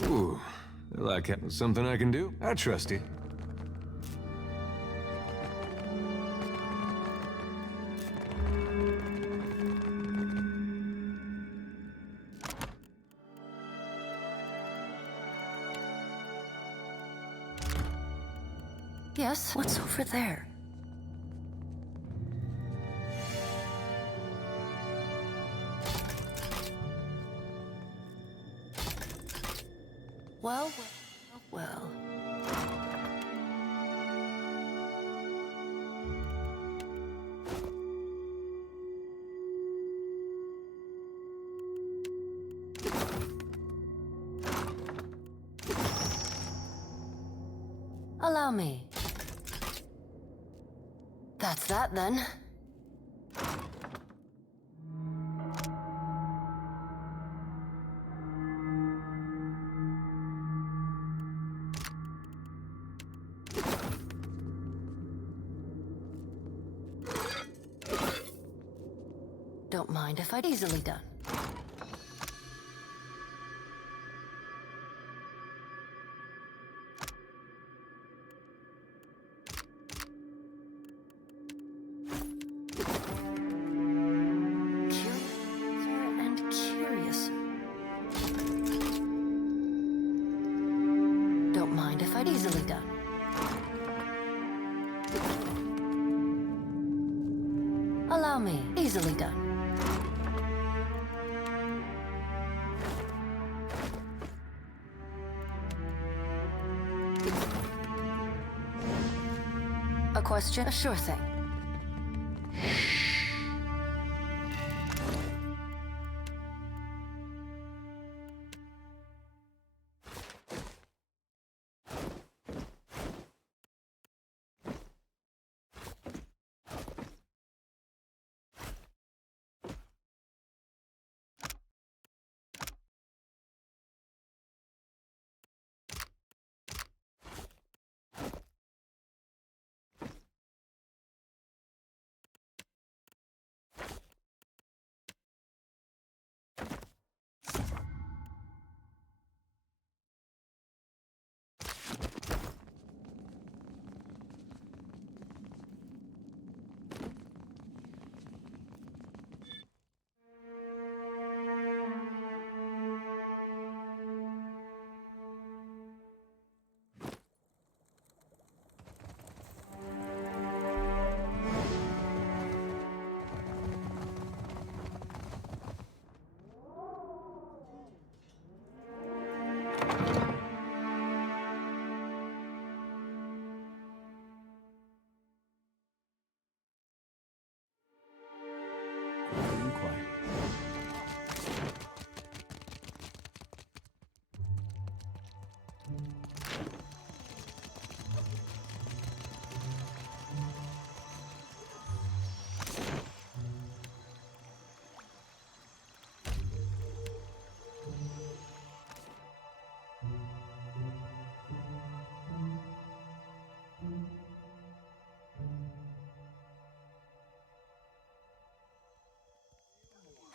Ooh, like something I can do? I trust you. Yes, what's over there? Well, well, well. Allow me. That's that, then. Don't mind if I'd easily done. Easily done. Allow me. Easily done. A question? A sure thing.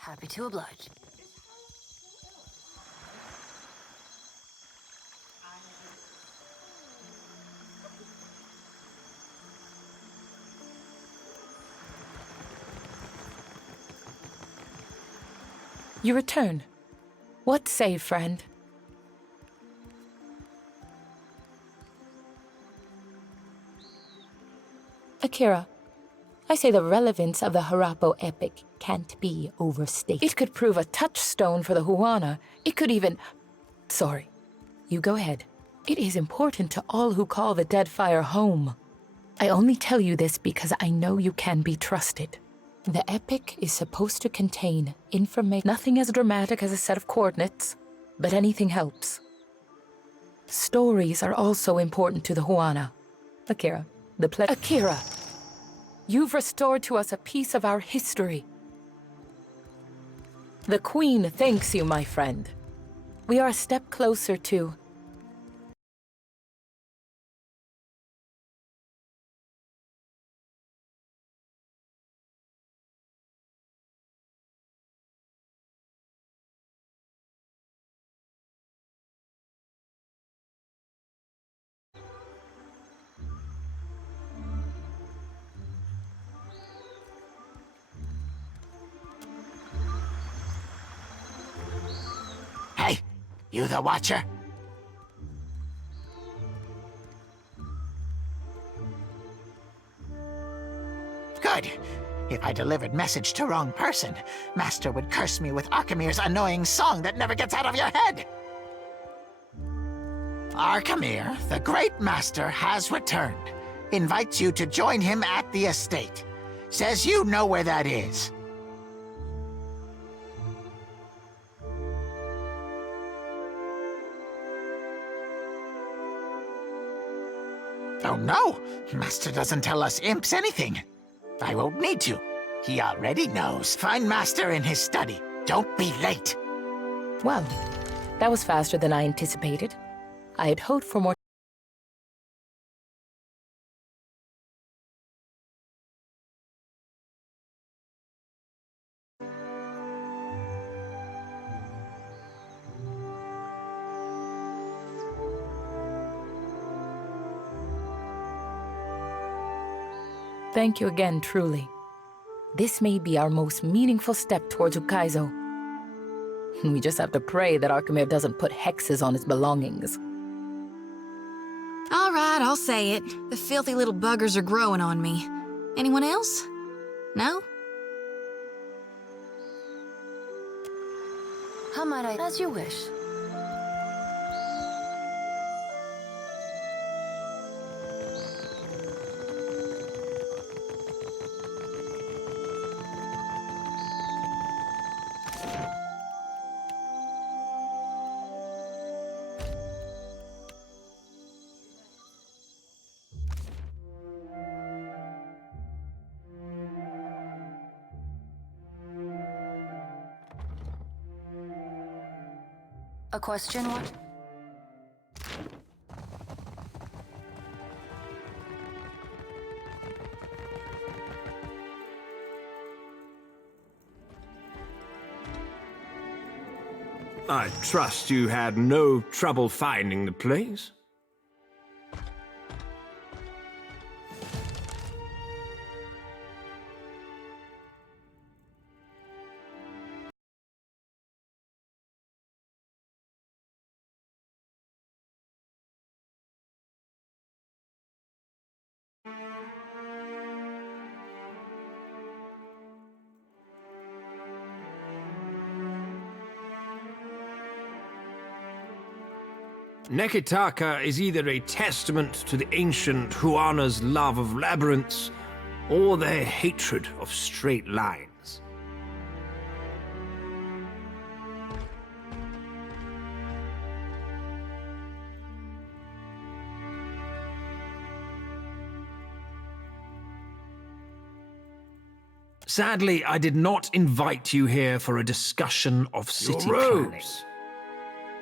Happy to oblige. You return. What say, friend? Akira, I say the relevance of the Harappo epic can't be overstated. It could prove a touchstone for the Huana. It could even... Sorry. You go ahead. It is important to all who call the Deadfire home. I only tell you this because I know you can be trusted. The epic is supposed to contain information, nothing as dramatic as a set of coordinates, but anything helps. Stories are also important to the Huana. Akira, Akira, you've restored to us a piece of our history. The Queen thanks you, my friend. We are a step closer to... Hey, you the Watcher? Good. If I delivered message to wrong person, Master would curse me with Archimir's annoying song that never gets out of your head. Archimir, the great master, has returned. Invites you to join him at the estate. Says you know where that is. Oh no! Master doesn't tell us imps anything. I won't need to. He already knows. Find Master in his study. Don't be late. Well, that was faster than I anticipated. I had hoped for more... Thank you again, truly. This may be our most meaningful step towards Ukaizo. We just have to pray that Archimir doesn't put hexes on his belongings. All right, I'll say it. The filthy little buggers are growing on me. Anyone else? No? How might I... As you wish. A question, what? I trust you had no trouble finding the place? Neketaka is either a testament to the ancient Huana's love of labyrinths, or their hatred of straight lines. Sadly, I did not invite you here for a discussion of city planning.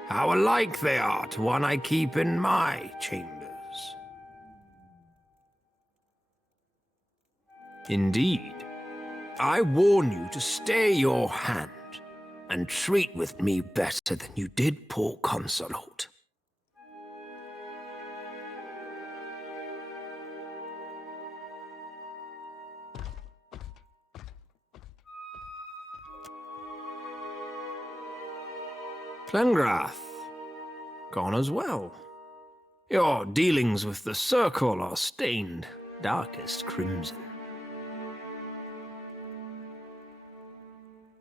How alike they are to one I keep in my chambers. Indeed. I warn you to stay your hand and treat with me better than you did poor Consulate. Glengrath, gone as well. Your dealings with the Circle are stained darkest crimson.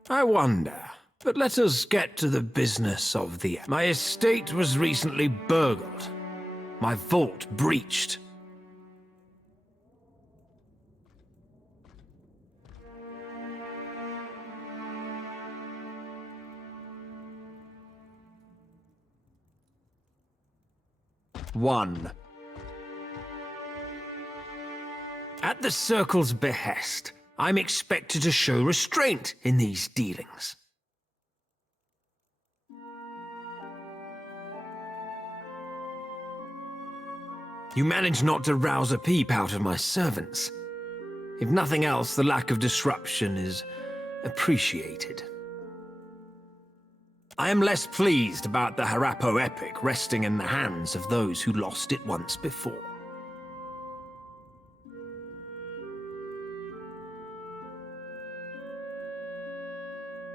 I wonder, but let us get to the business of the... My estate was recently burgled. My vault breached. One. At the Circle's behest, I'm expected to show restraint in these dealings. You manage not to rouse a peep out of my servants. If nothing else, the lack of disruption is appreciated. I am less pleased about the Harappo epic resting in the hands of those who lost it once before.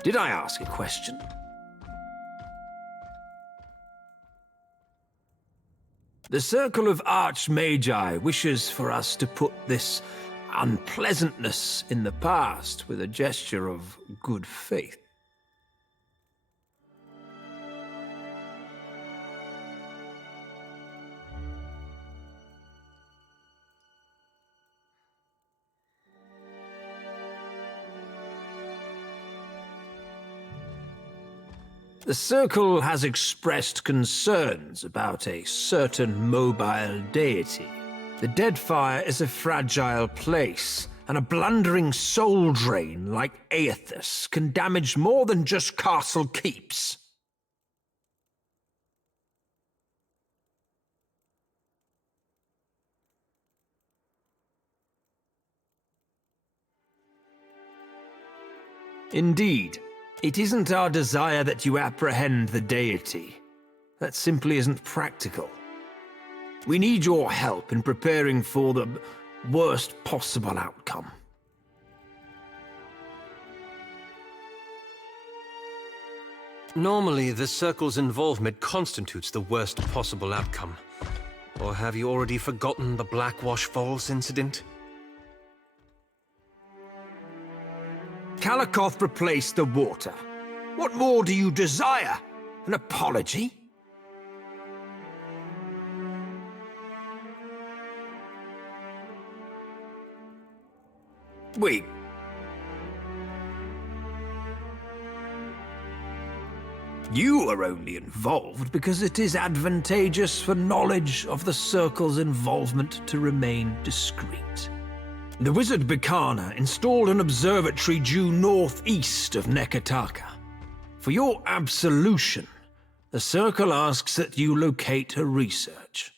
Did I ask a question? The Circle of Archmagi wishes for us to put this unpleasantness in the past with a gesture of good faith. The Circle has expressed concerns about a certain mobile deity. The Deadfire is a fragile place, and a blundering soul drain like Aethys can damage more than just castle keeps. Indeed. It isn't our desire that you apprehend the deity. That simply isn't practical. We need your help in preparing for the worst possible outcome. Normally, the Circle's involvement constitutes the worst possible outcome. Or have you already forgotten the Blackwash Falls incident? Kalakoth replaced the water. What more do you desire? An apology? Wait. You are only involved because it is advantageous for knowledge of the Circle's involvement to remain discreet. The wizard Bikana installed an observatory due northeast of Neketaka. For your absolution, the Circle asks that you locate her research.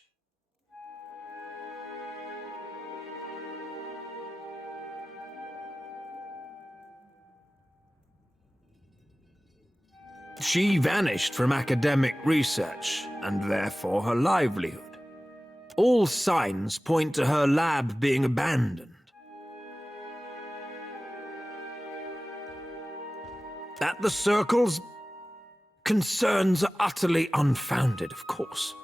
She vanished from academic research, and therefore her livelihood. All signs point to her lab being abandoned. That the Circle's concerns are utterly unfounded, of course.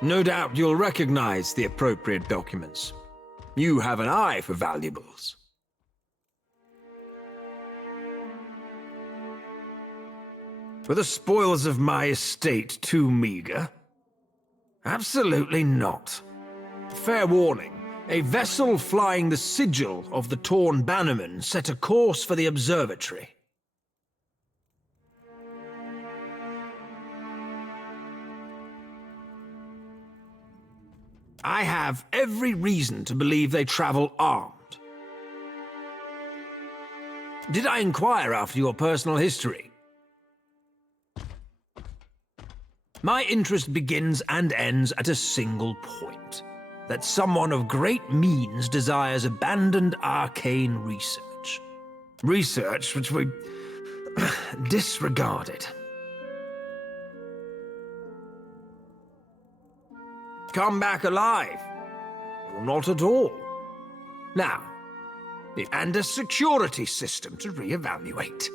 No doubt you'll recognize the appropriate documents. You have an eye for valuables. Were the spoils of my estate too meager? Absolutely not. Fair warning. A vessel flying the sigil of the Torn Bannerman set a course for the observatory. I have every reason to believe they travel armed. Did I inquire after your personal history? My interest begins and ends at a single point. that someone of great means desires abandoned arcane research. Research which we disregarded. Come back alive. Or not at all. Now, and a security system to reevaluate.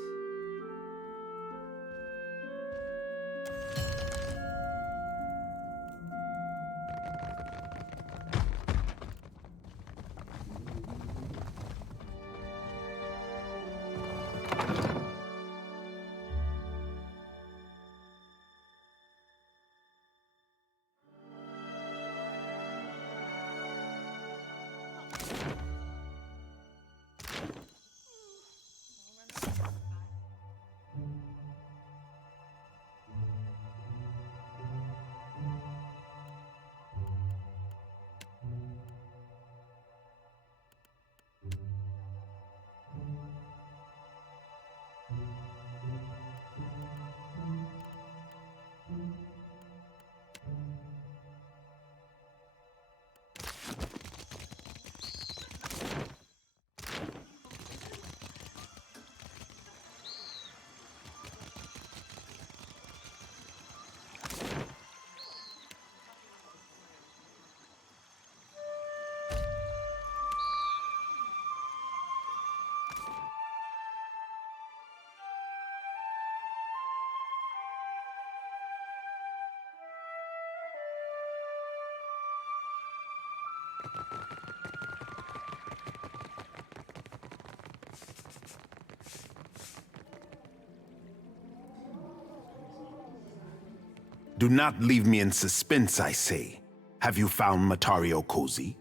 Do not leave me in suspense, I say. Have you found Matario Cozy?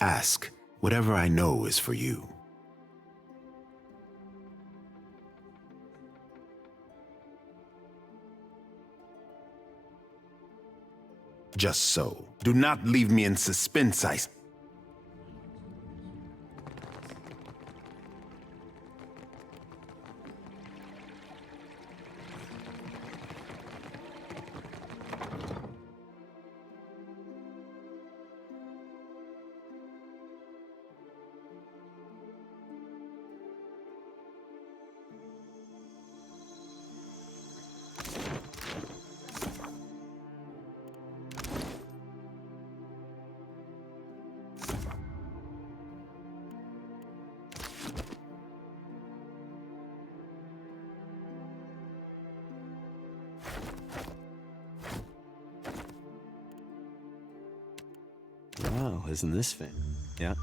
Ask. Whatever I know is for you. Just so. Do not leave me in suspense, I say. Wow, isn't this thing? Yeah.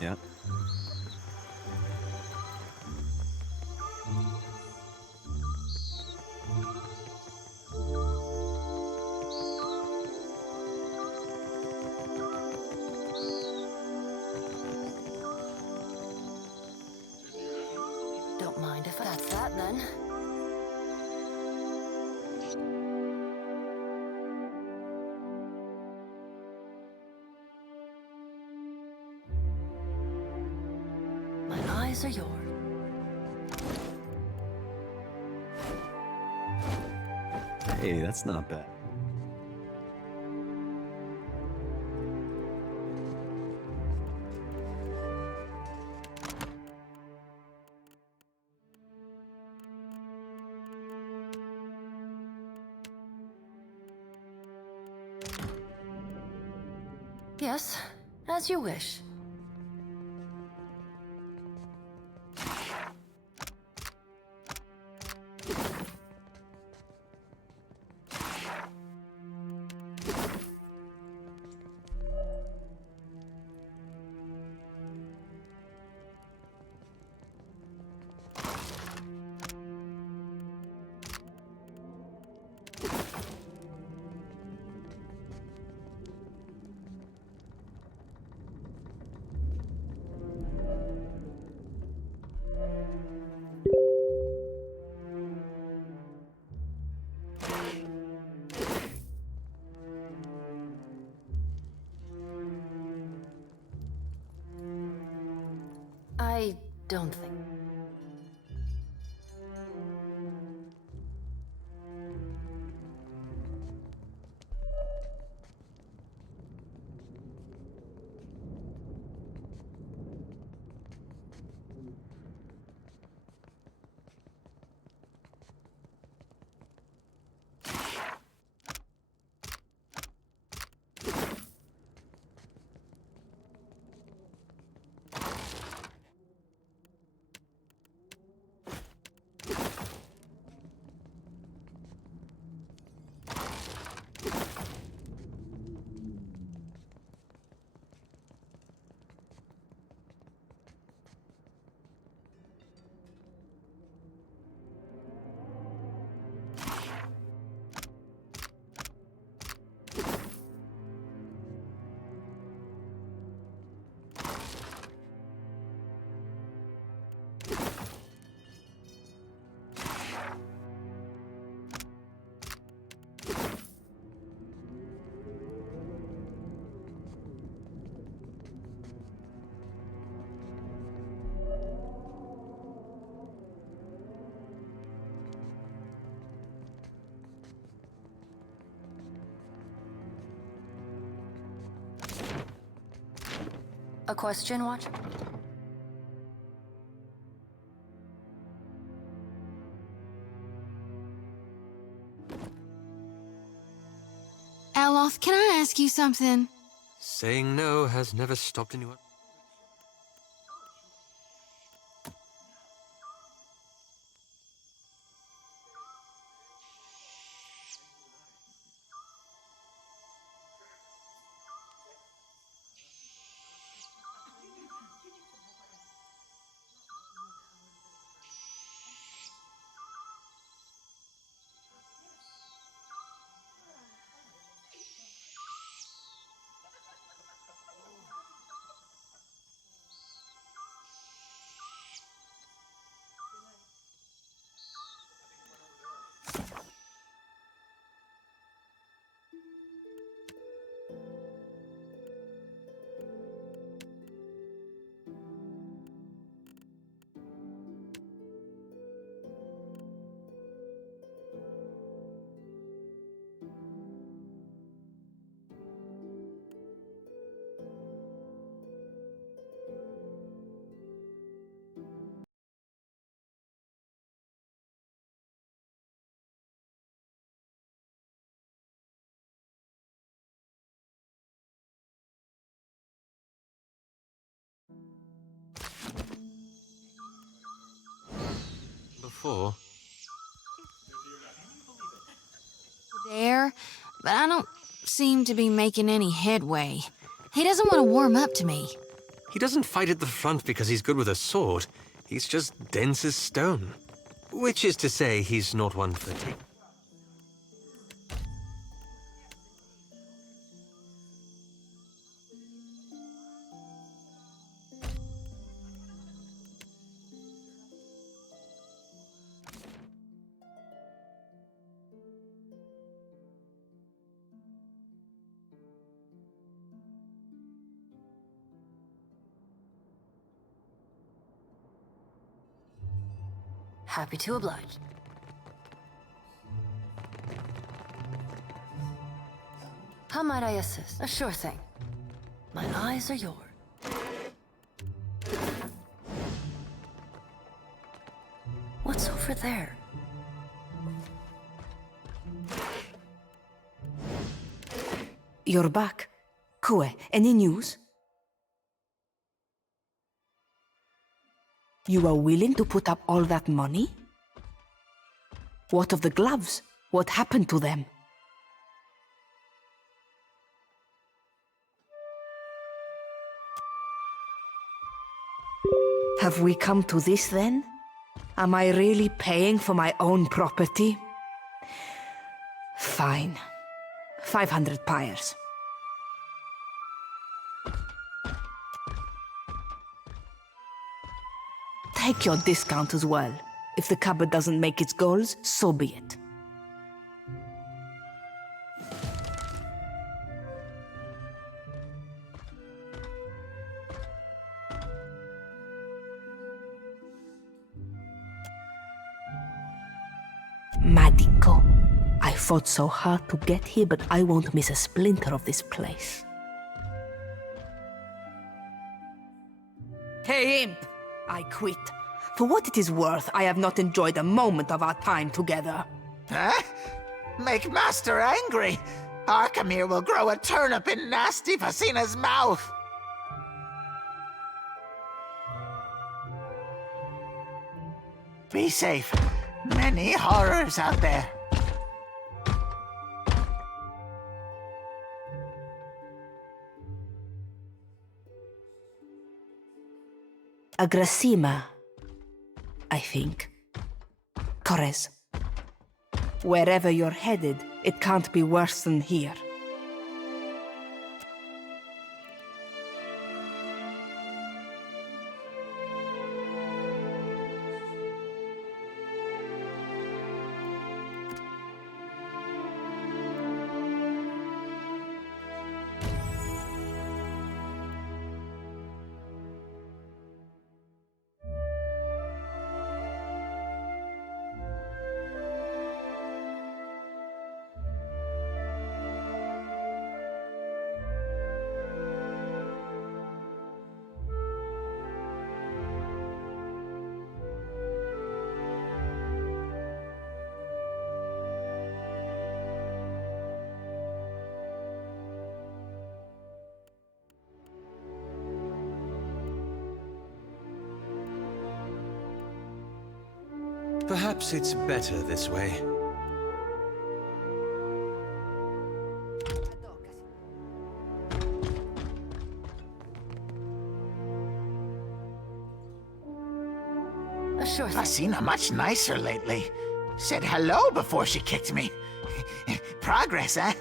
Yeah. Don't mind if that's that then. My eyes are yours. Hey, that's not bad. Yes, as you wish. I don't think. A question, Watcher? Aloth, can I ask you something? Saying no has never stopped anyone. Before. There, but I don't seem to be making any headway. He doesn't want to warm up to me. He doesn't fight at the front because he's good with a sword. He's just dense as stone. Which is to say, he's not one for taking. Happy to oblige. How might I assist? A sure thing. My eyes are yours. What's over there? You're back. Kue, any news? You are willing to put up all that money? What of the gloves? What happened to them? Have we come to this then? Am I really paying for my own property? Fine. 500 pyres. Take your discount as well. If the cupboard doesn't make its goals, so be it. Magico. I fought so hard to get here, but I won't miss a splinter of this place. Hey, imp! I quit. For what it is worth, I have not enjoyed a moment of our time together. Huh? Make Master angry! Arkamir will grow a turnip in nasty Fasina's mouth! Be safe. Many horrors out there. Agrasima, I think. Correz. Wherever you're headed, it can't be worse than here. Perhaps it's better this way. Sure. Fasina much nicer lately. Said hello before she kicked me. Progress, eh?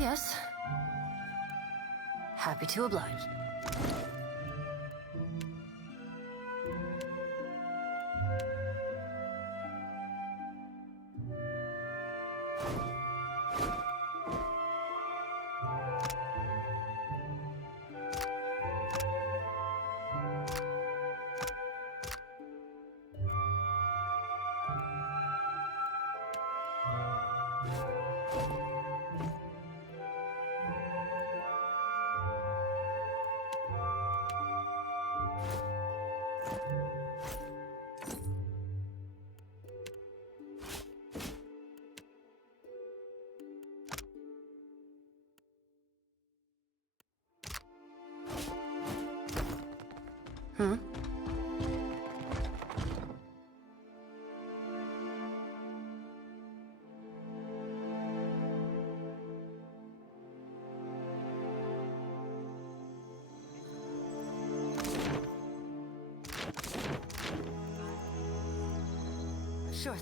Yes. Happy to oblige. Hmm? Sure.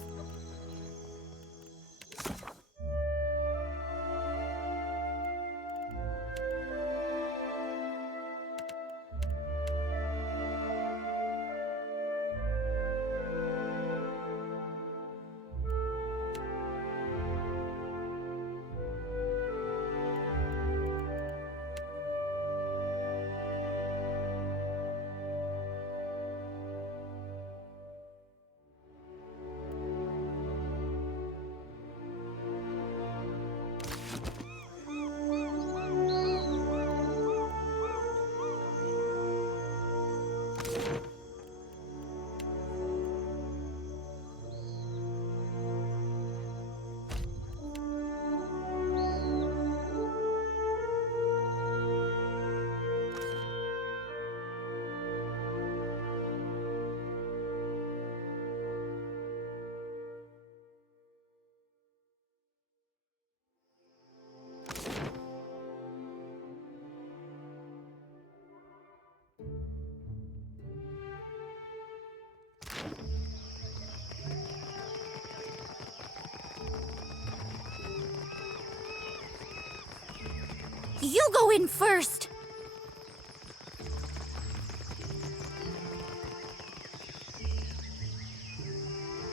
You go in first!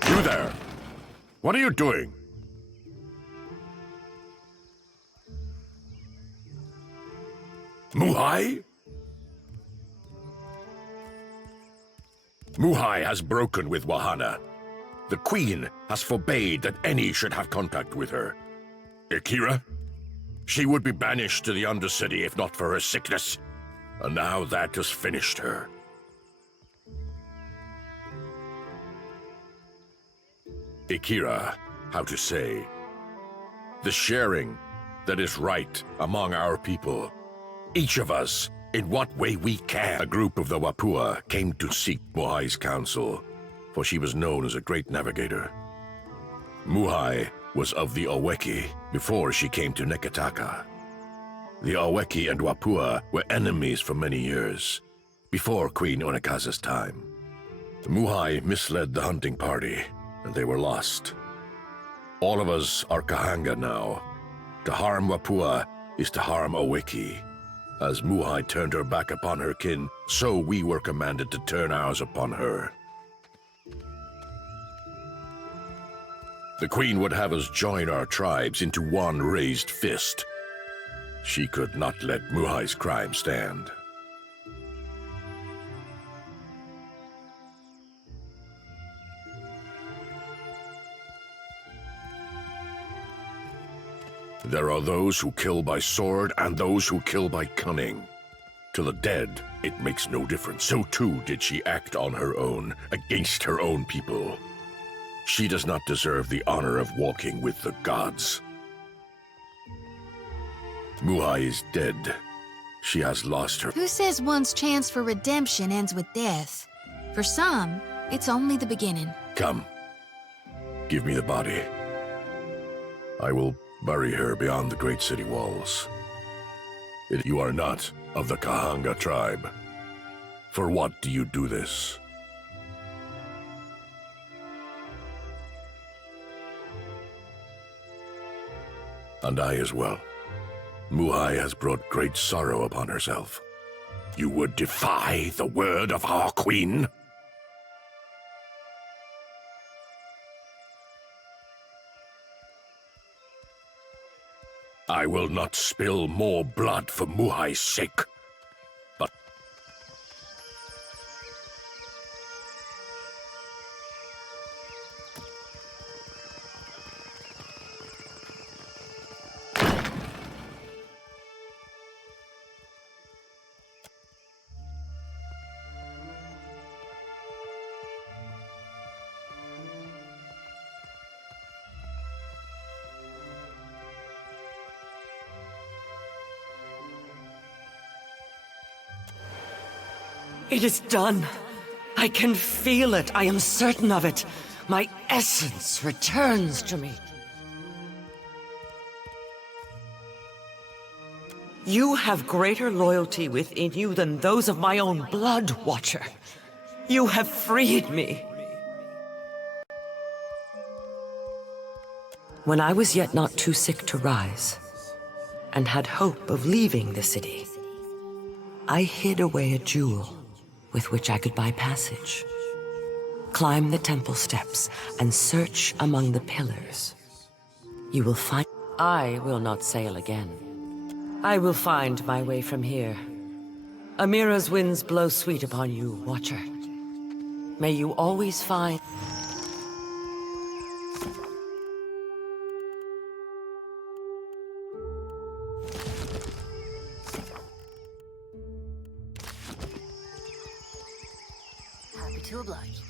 You there! What are you doing? Muhai? Muhai has broken with Wahana. The Queen has forbade that any should have contact with her. Akira? She would be banished to the Undercity if not for her sickness. And now that has finished her. Akira, how to say, the sharing that is right among our people. Each of us, in what way we can. A group of the Wapua came to seek Muhai's counsel, for she was known as a great navigator. Muhai was of the Oweki before she came to Neketaka. The Oweki and Wapua were enemies for many years, before Queen Onekaza's time. Muhai misled the hunting party, and they were lost. All of us are Kahanga now. To harm Wapua is to harm Oweki. As Muhai turned her back upon her kin, so we were commanded to turn ours upon her. The Queen would have us join our tribes into one raised fist. She could not let Muhai's crime stand. There are those who kill by sword and those who kill by cunning. To the dead, it makes no difference. So too did she act on her own, against her own people. She does not deserve the honor of walking with the gods. Muhai is dead, She has lost her. Who says one's chance for redemption ends with death? For some, it's only the beginning. Come. Give me the body. I will bury her beyond the great city walls. You are not of the Kahanga tribe. For what do you do this? And I as well. Muhai has brought great sorrow upon herself. You would defy the word of our queen? I will not spill more blood for Muhai's sake. But it is done. I can feel it. I am certain of it. My essence returns to me. You have greater loyalty within you than those of my own blood, Watcher. You have freed me. When I was yet not too sick to rise, and had hope of leaving the city, I hid away a jewel with which I could buy passage. Climb the temple steps and search among the pillars. You will find... I will not sail again. I will find my way from here. Amira's winds blow sweet upon you, Watcher. May you always find... Happy to oblige.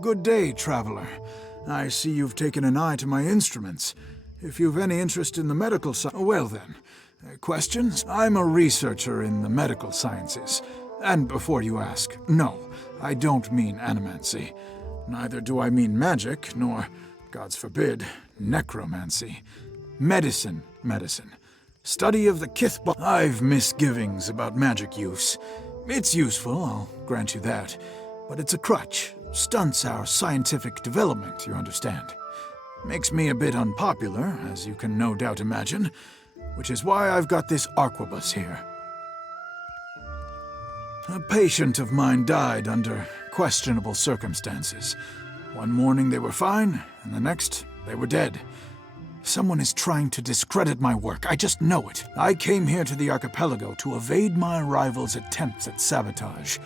Good day, traveler. I see you've taken an eye to my instruments. If you've any interest in the medical science... Well then, questions? I'm a researcher in the medical sciences. And before you ask, no, I don't mean animancy. Neither do I mean magic, nor, gods forbid, necromancy. Medicine. Study of the Kithba... I've misgivings about magic use. It's useful, I'll grant you that. But it's a crutch. Stunts our scientific development, you understand. Makes me a bit unpopular, as you can no doubt imagine, which is why I've got this arquebus here. A patient of mine died under questionable circumstances. One morning they were fine, and the next they were dead. Someone is trying to discredit my work, I just know it. I came here to the archipelago to evade my rival's attempts at sabotage.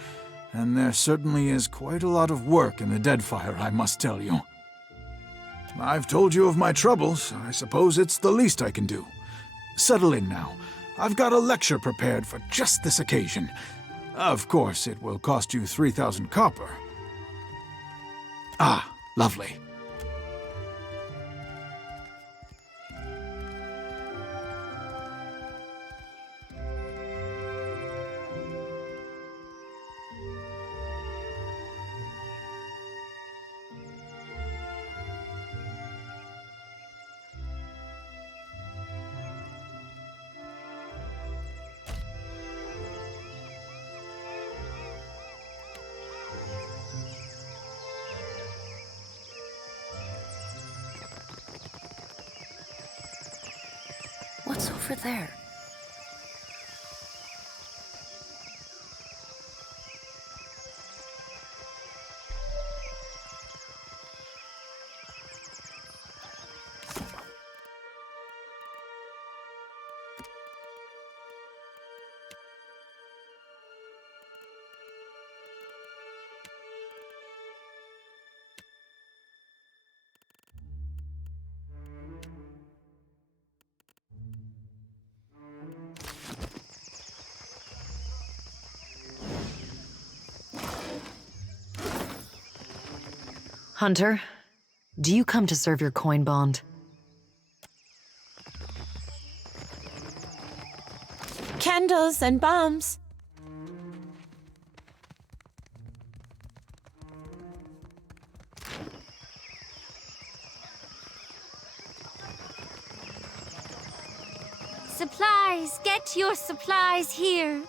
And there certainly is quite a lot of work in the Deadfire, I must tell you. I've told you of my troubles. I suppose it's the least I can do. Settle in now. I've got a lecture prepared for just this occasion. Of course, it will cost you 3,000 copper. Ah, lovely. over there? Hunter, do you come to serve your coin bond? Candles and bombs. Supplies! Get your supplies here!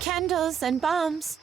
Candles and bombs.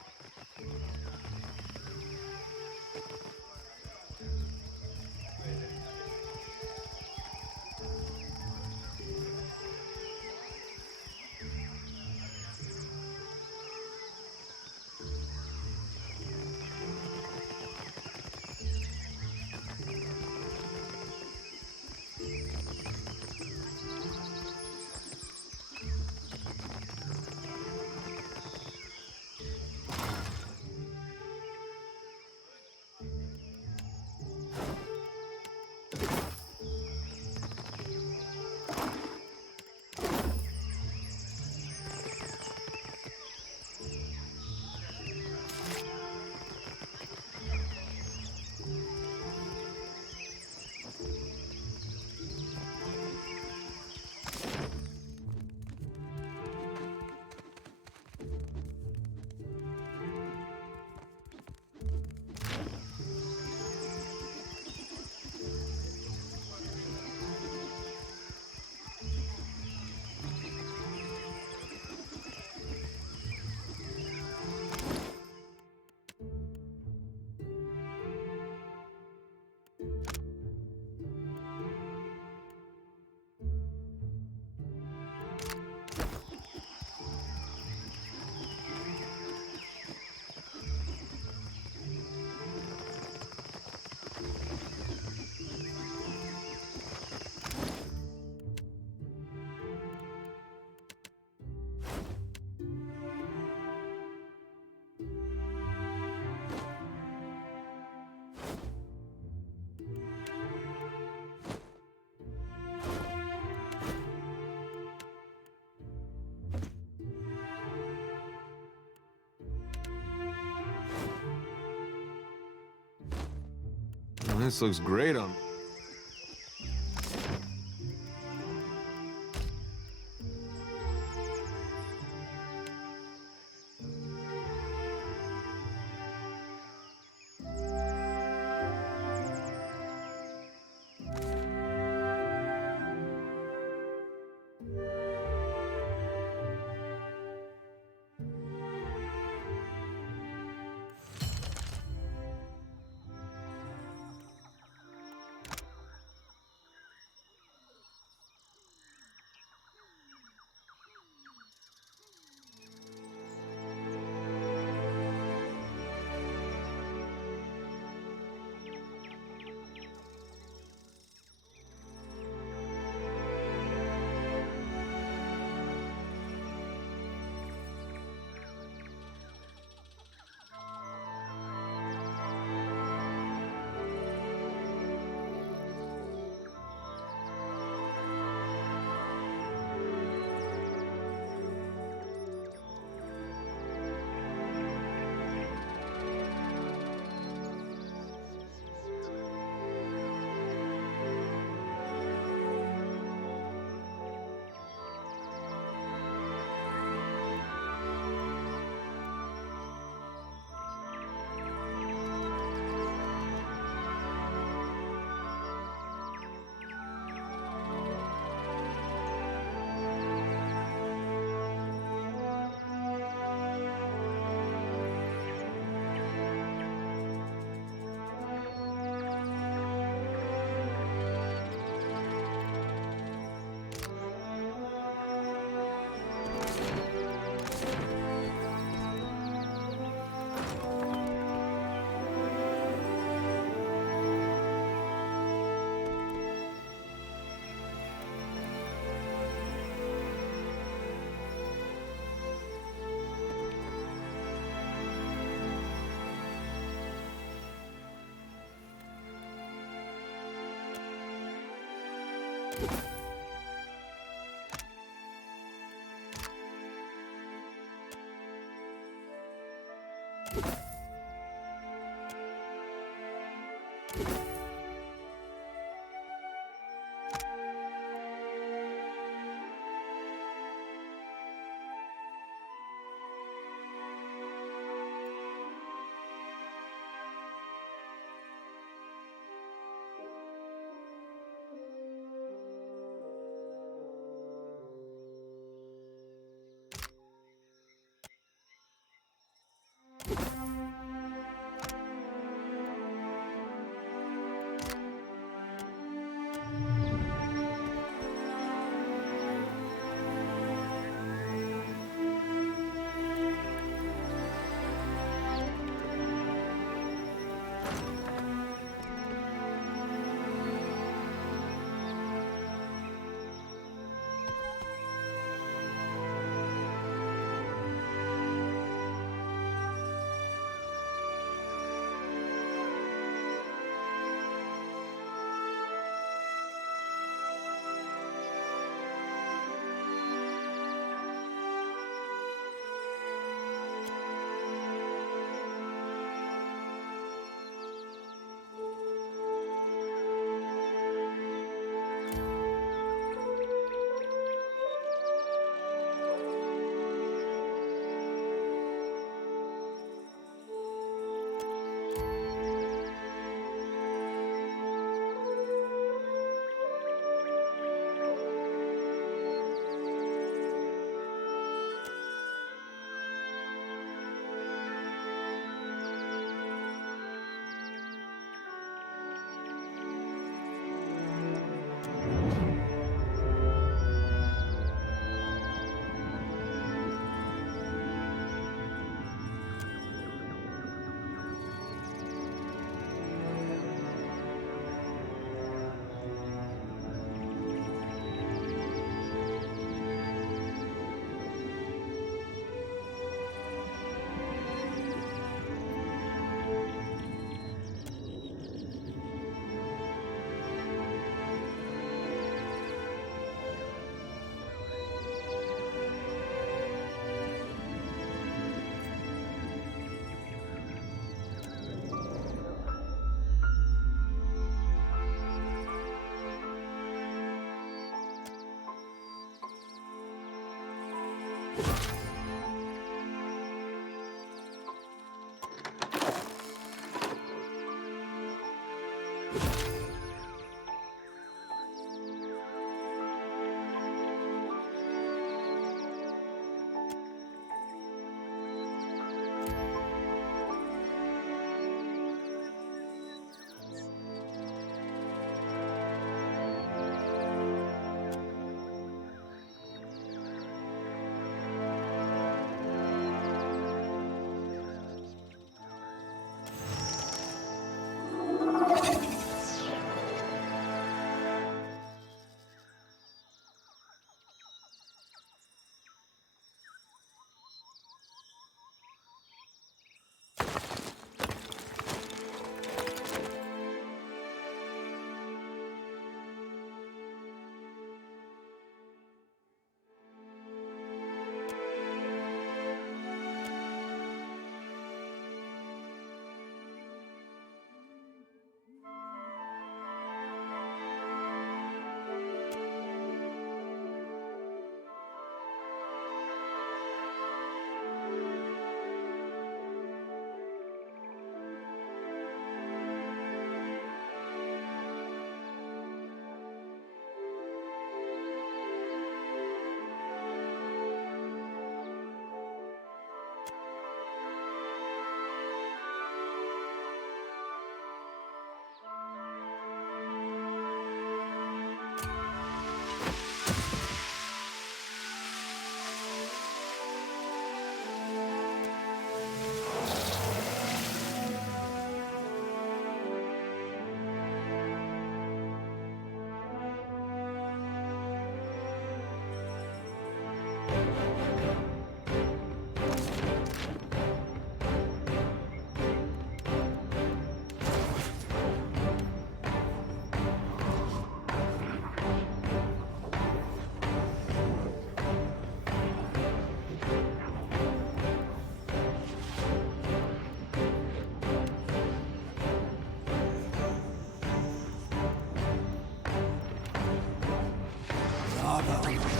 Well, this looks great on...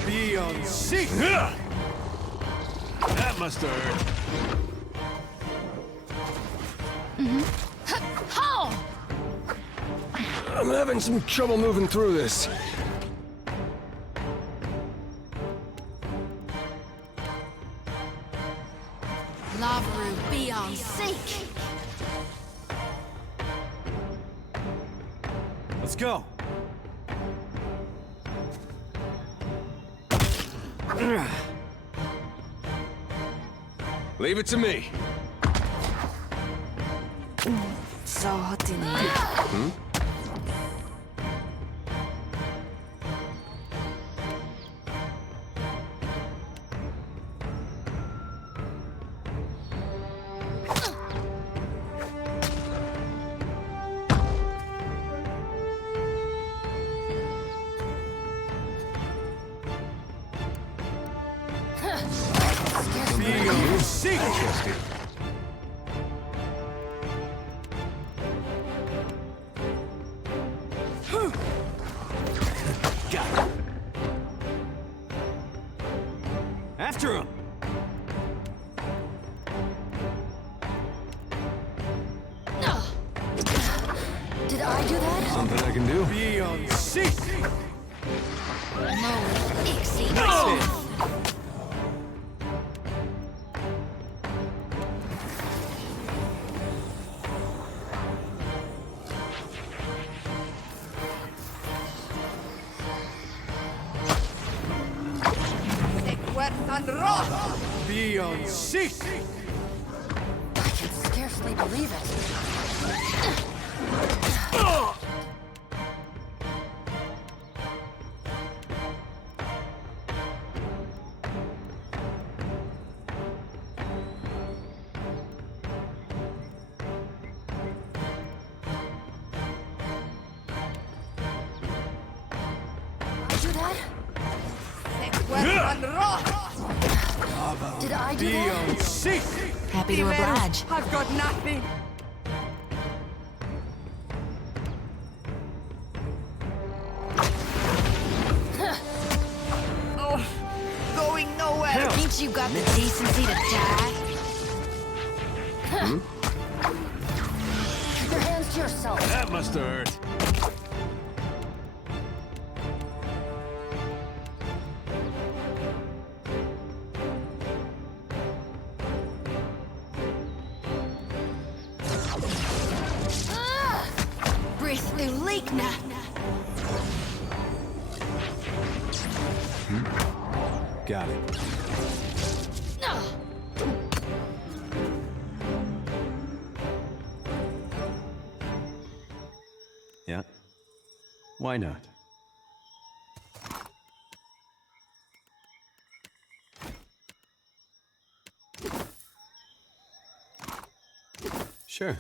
Be on seek. That must have hurt. I'm having some trouble moving through this. Lavaru, be on seek. Let's go. Leave it to me. So hot in here. Hmm? After him! Did I do that? Something I can do? Be on seek! No, Ixie. Be on seek! I can scarcely believe it. Did I do that? Happy to oblige. I've got nothing. Oh, going nowhere. Hell, You got the decency to die? Keep your hands to yourself. That must have hurt. Breathe through leak now. Got it. Yeah? Why not? Sure.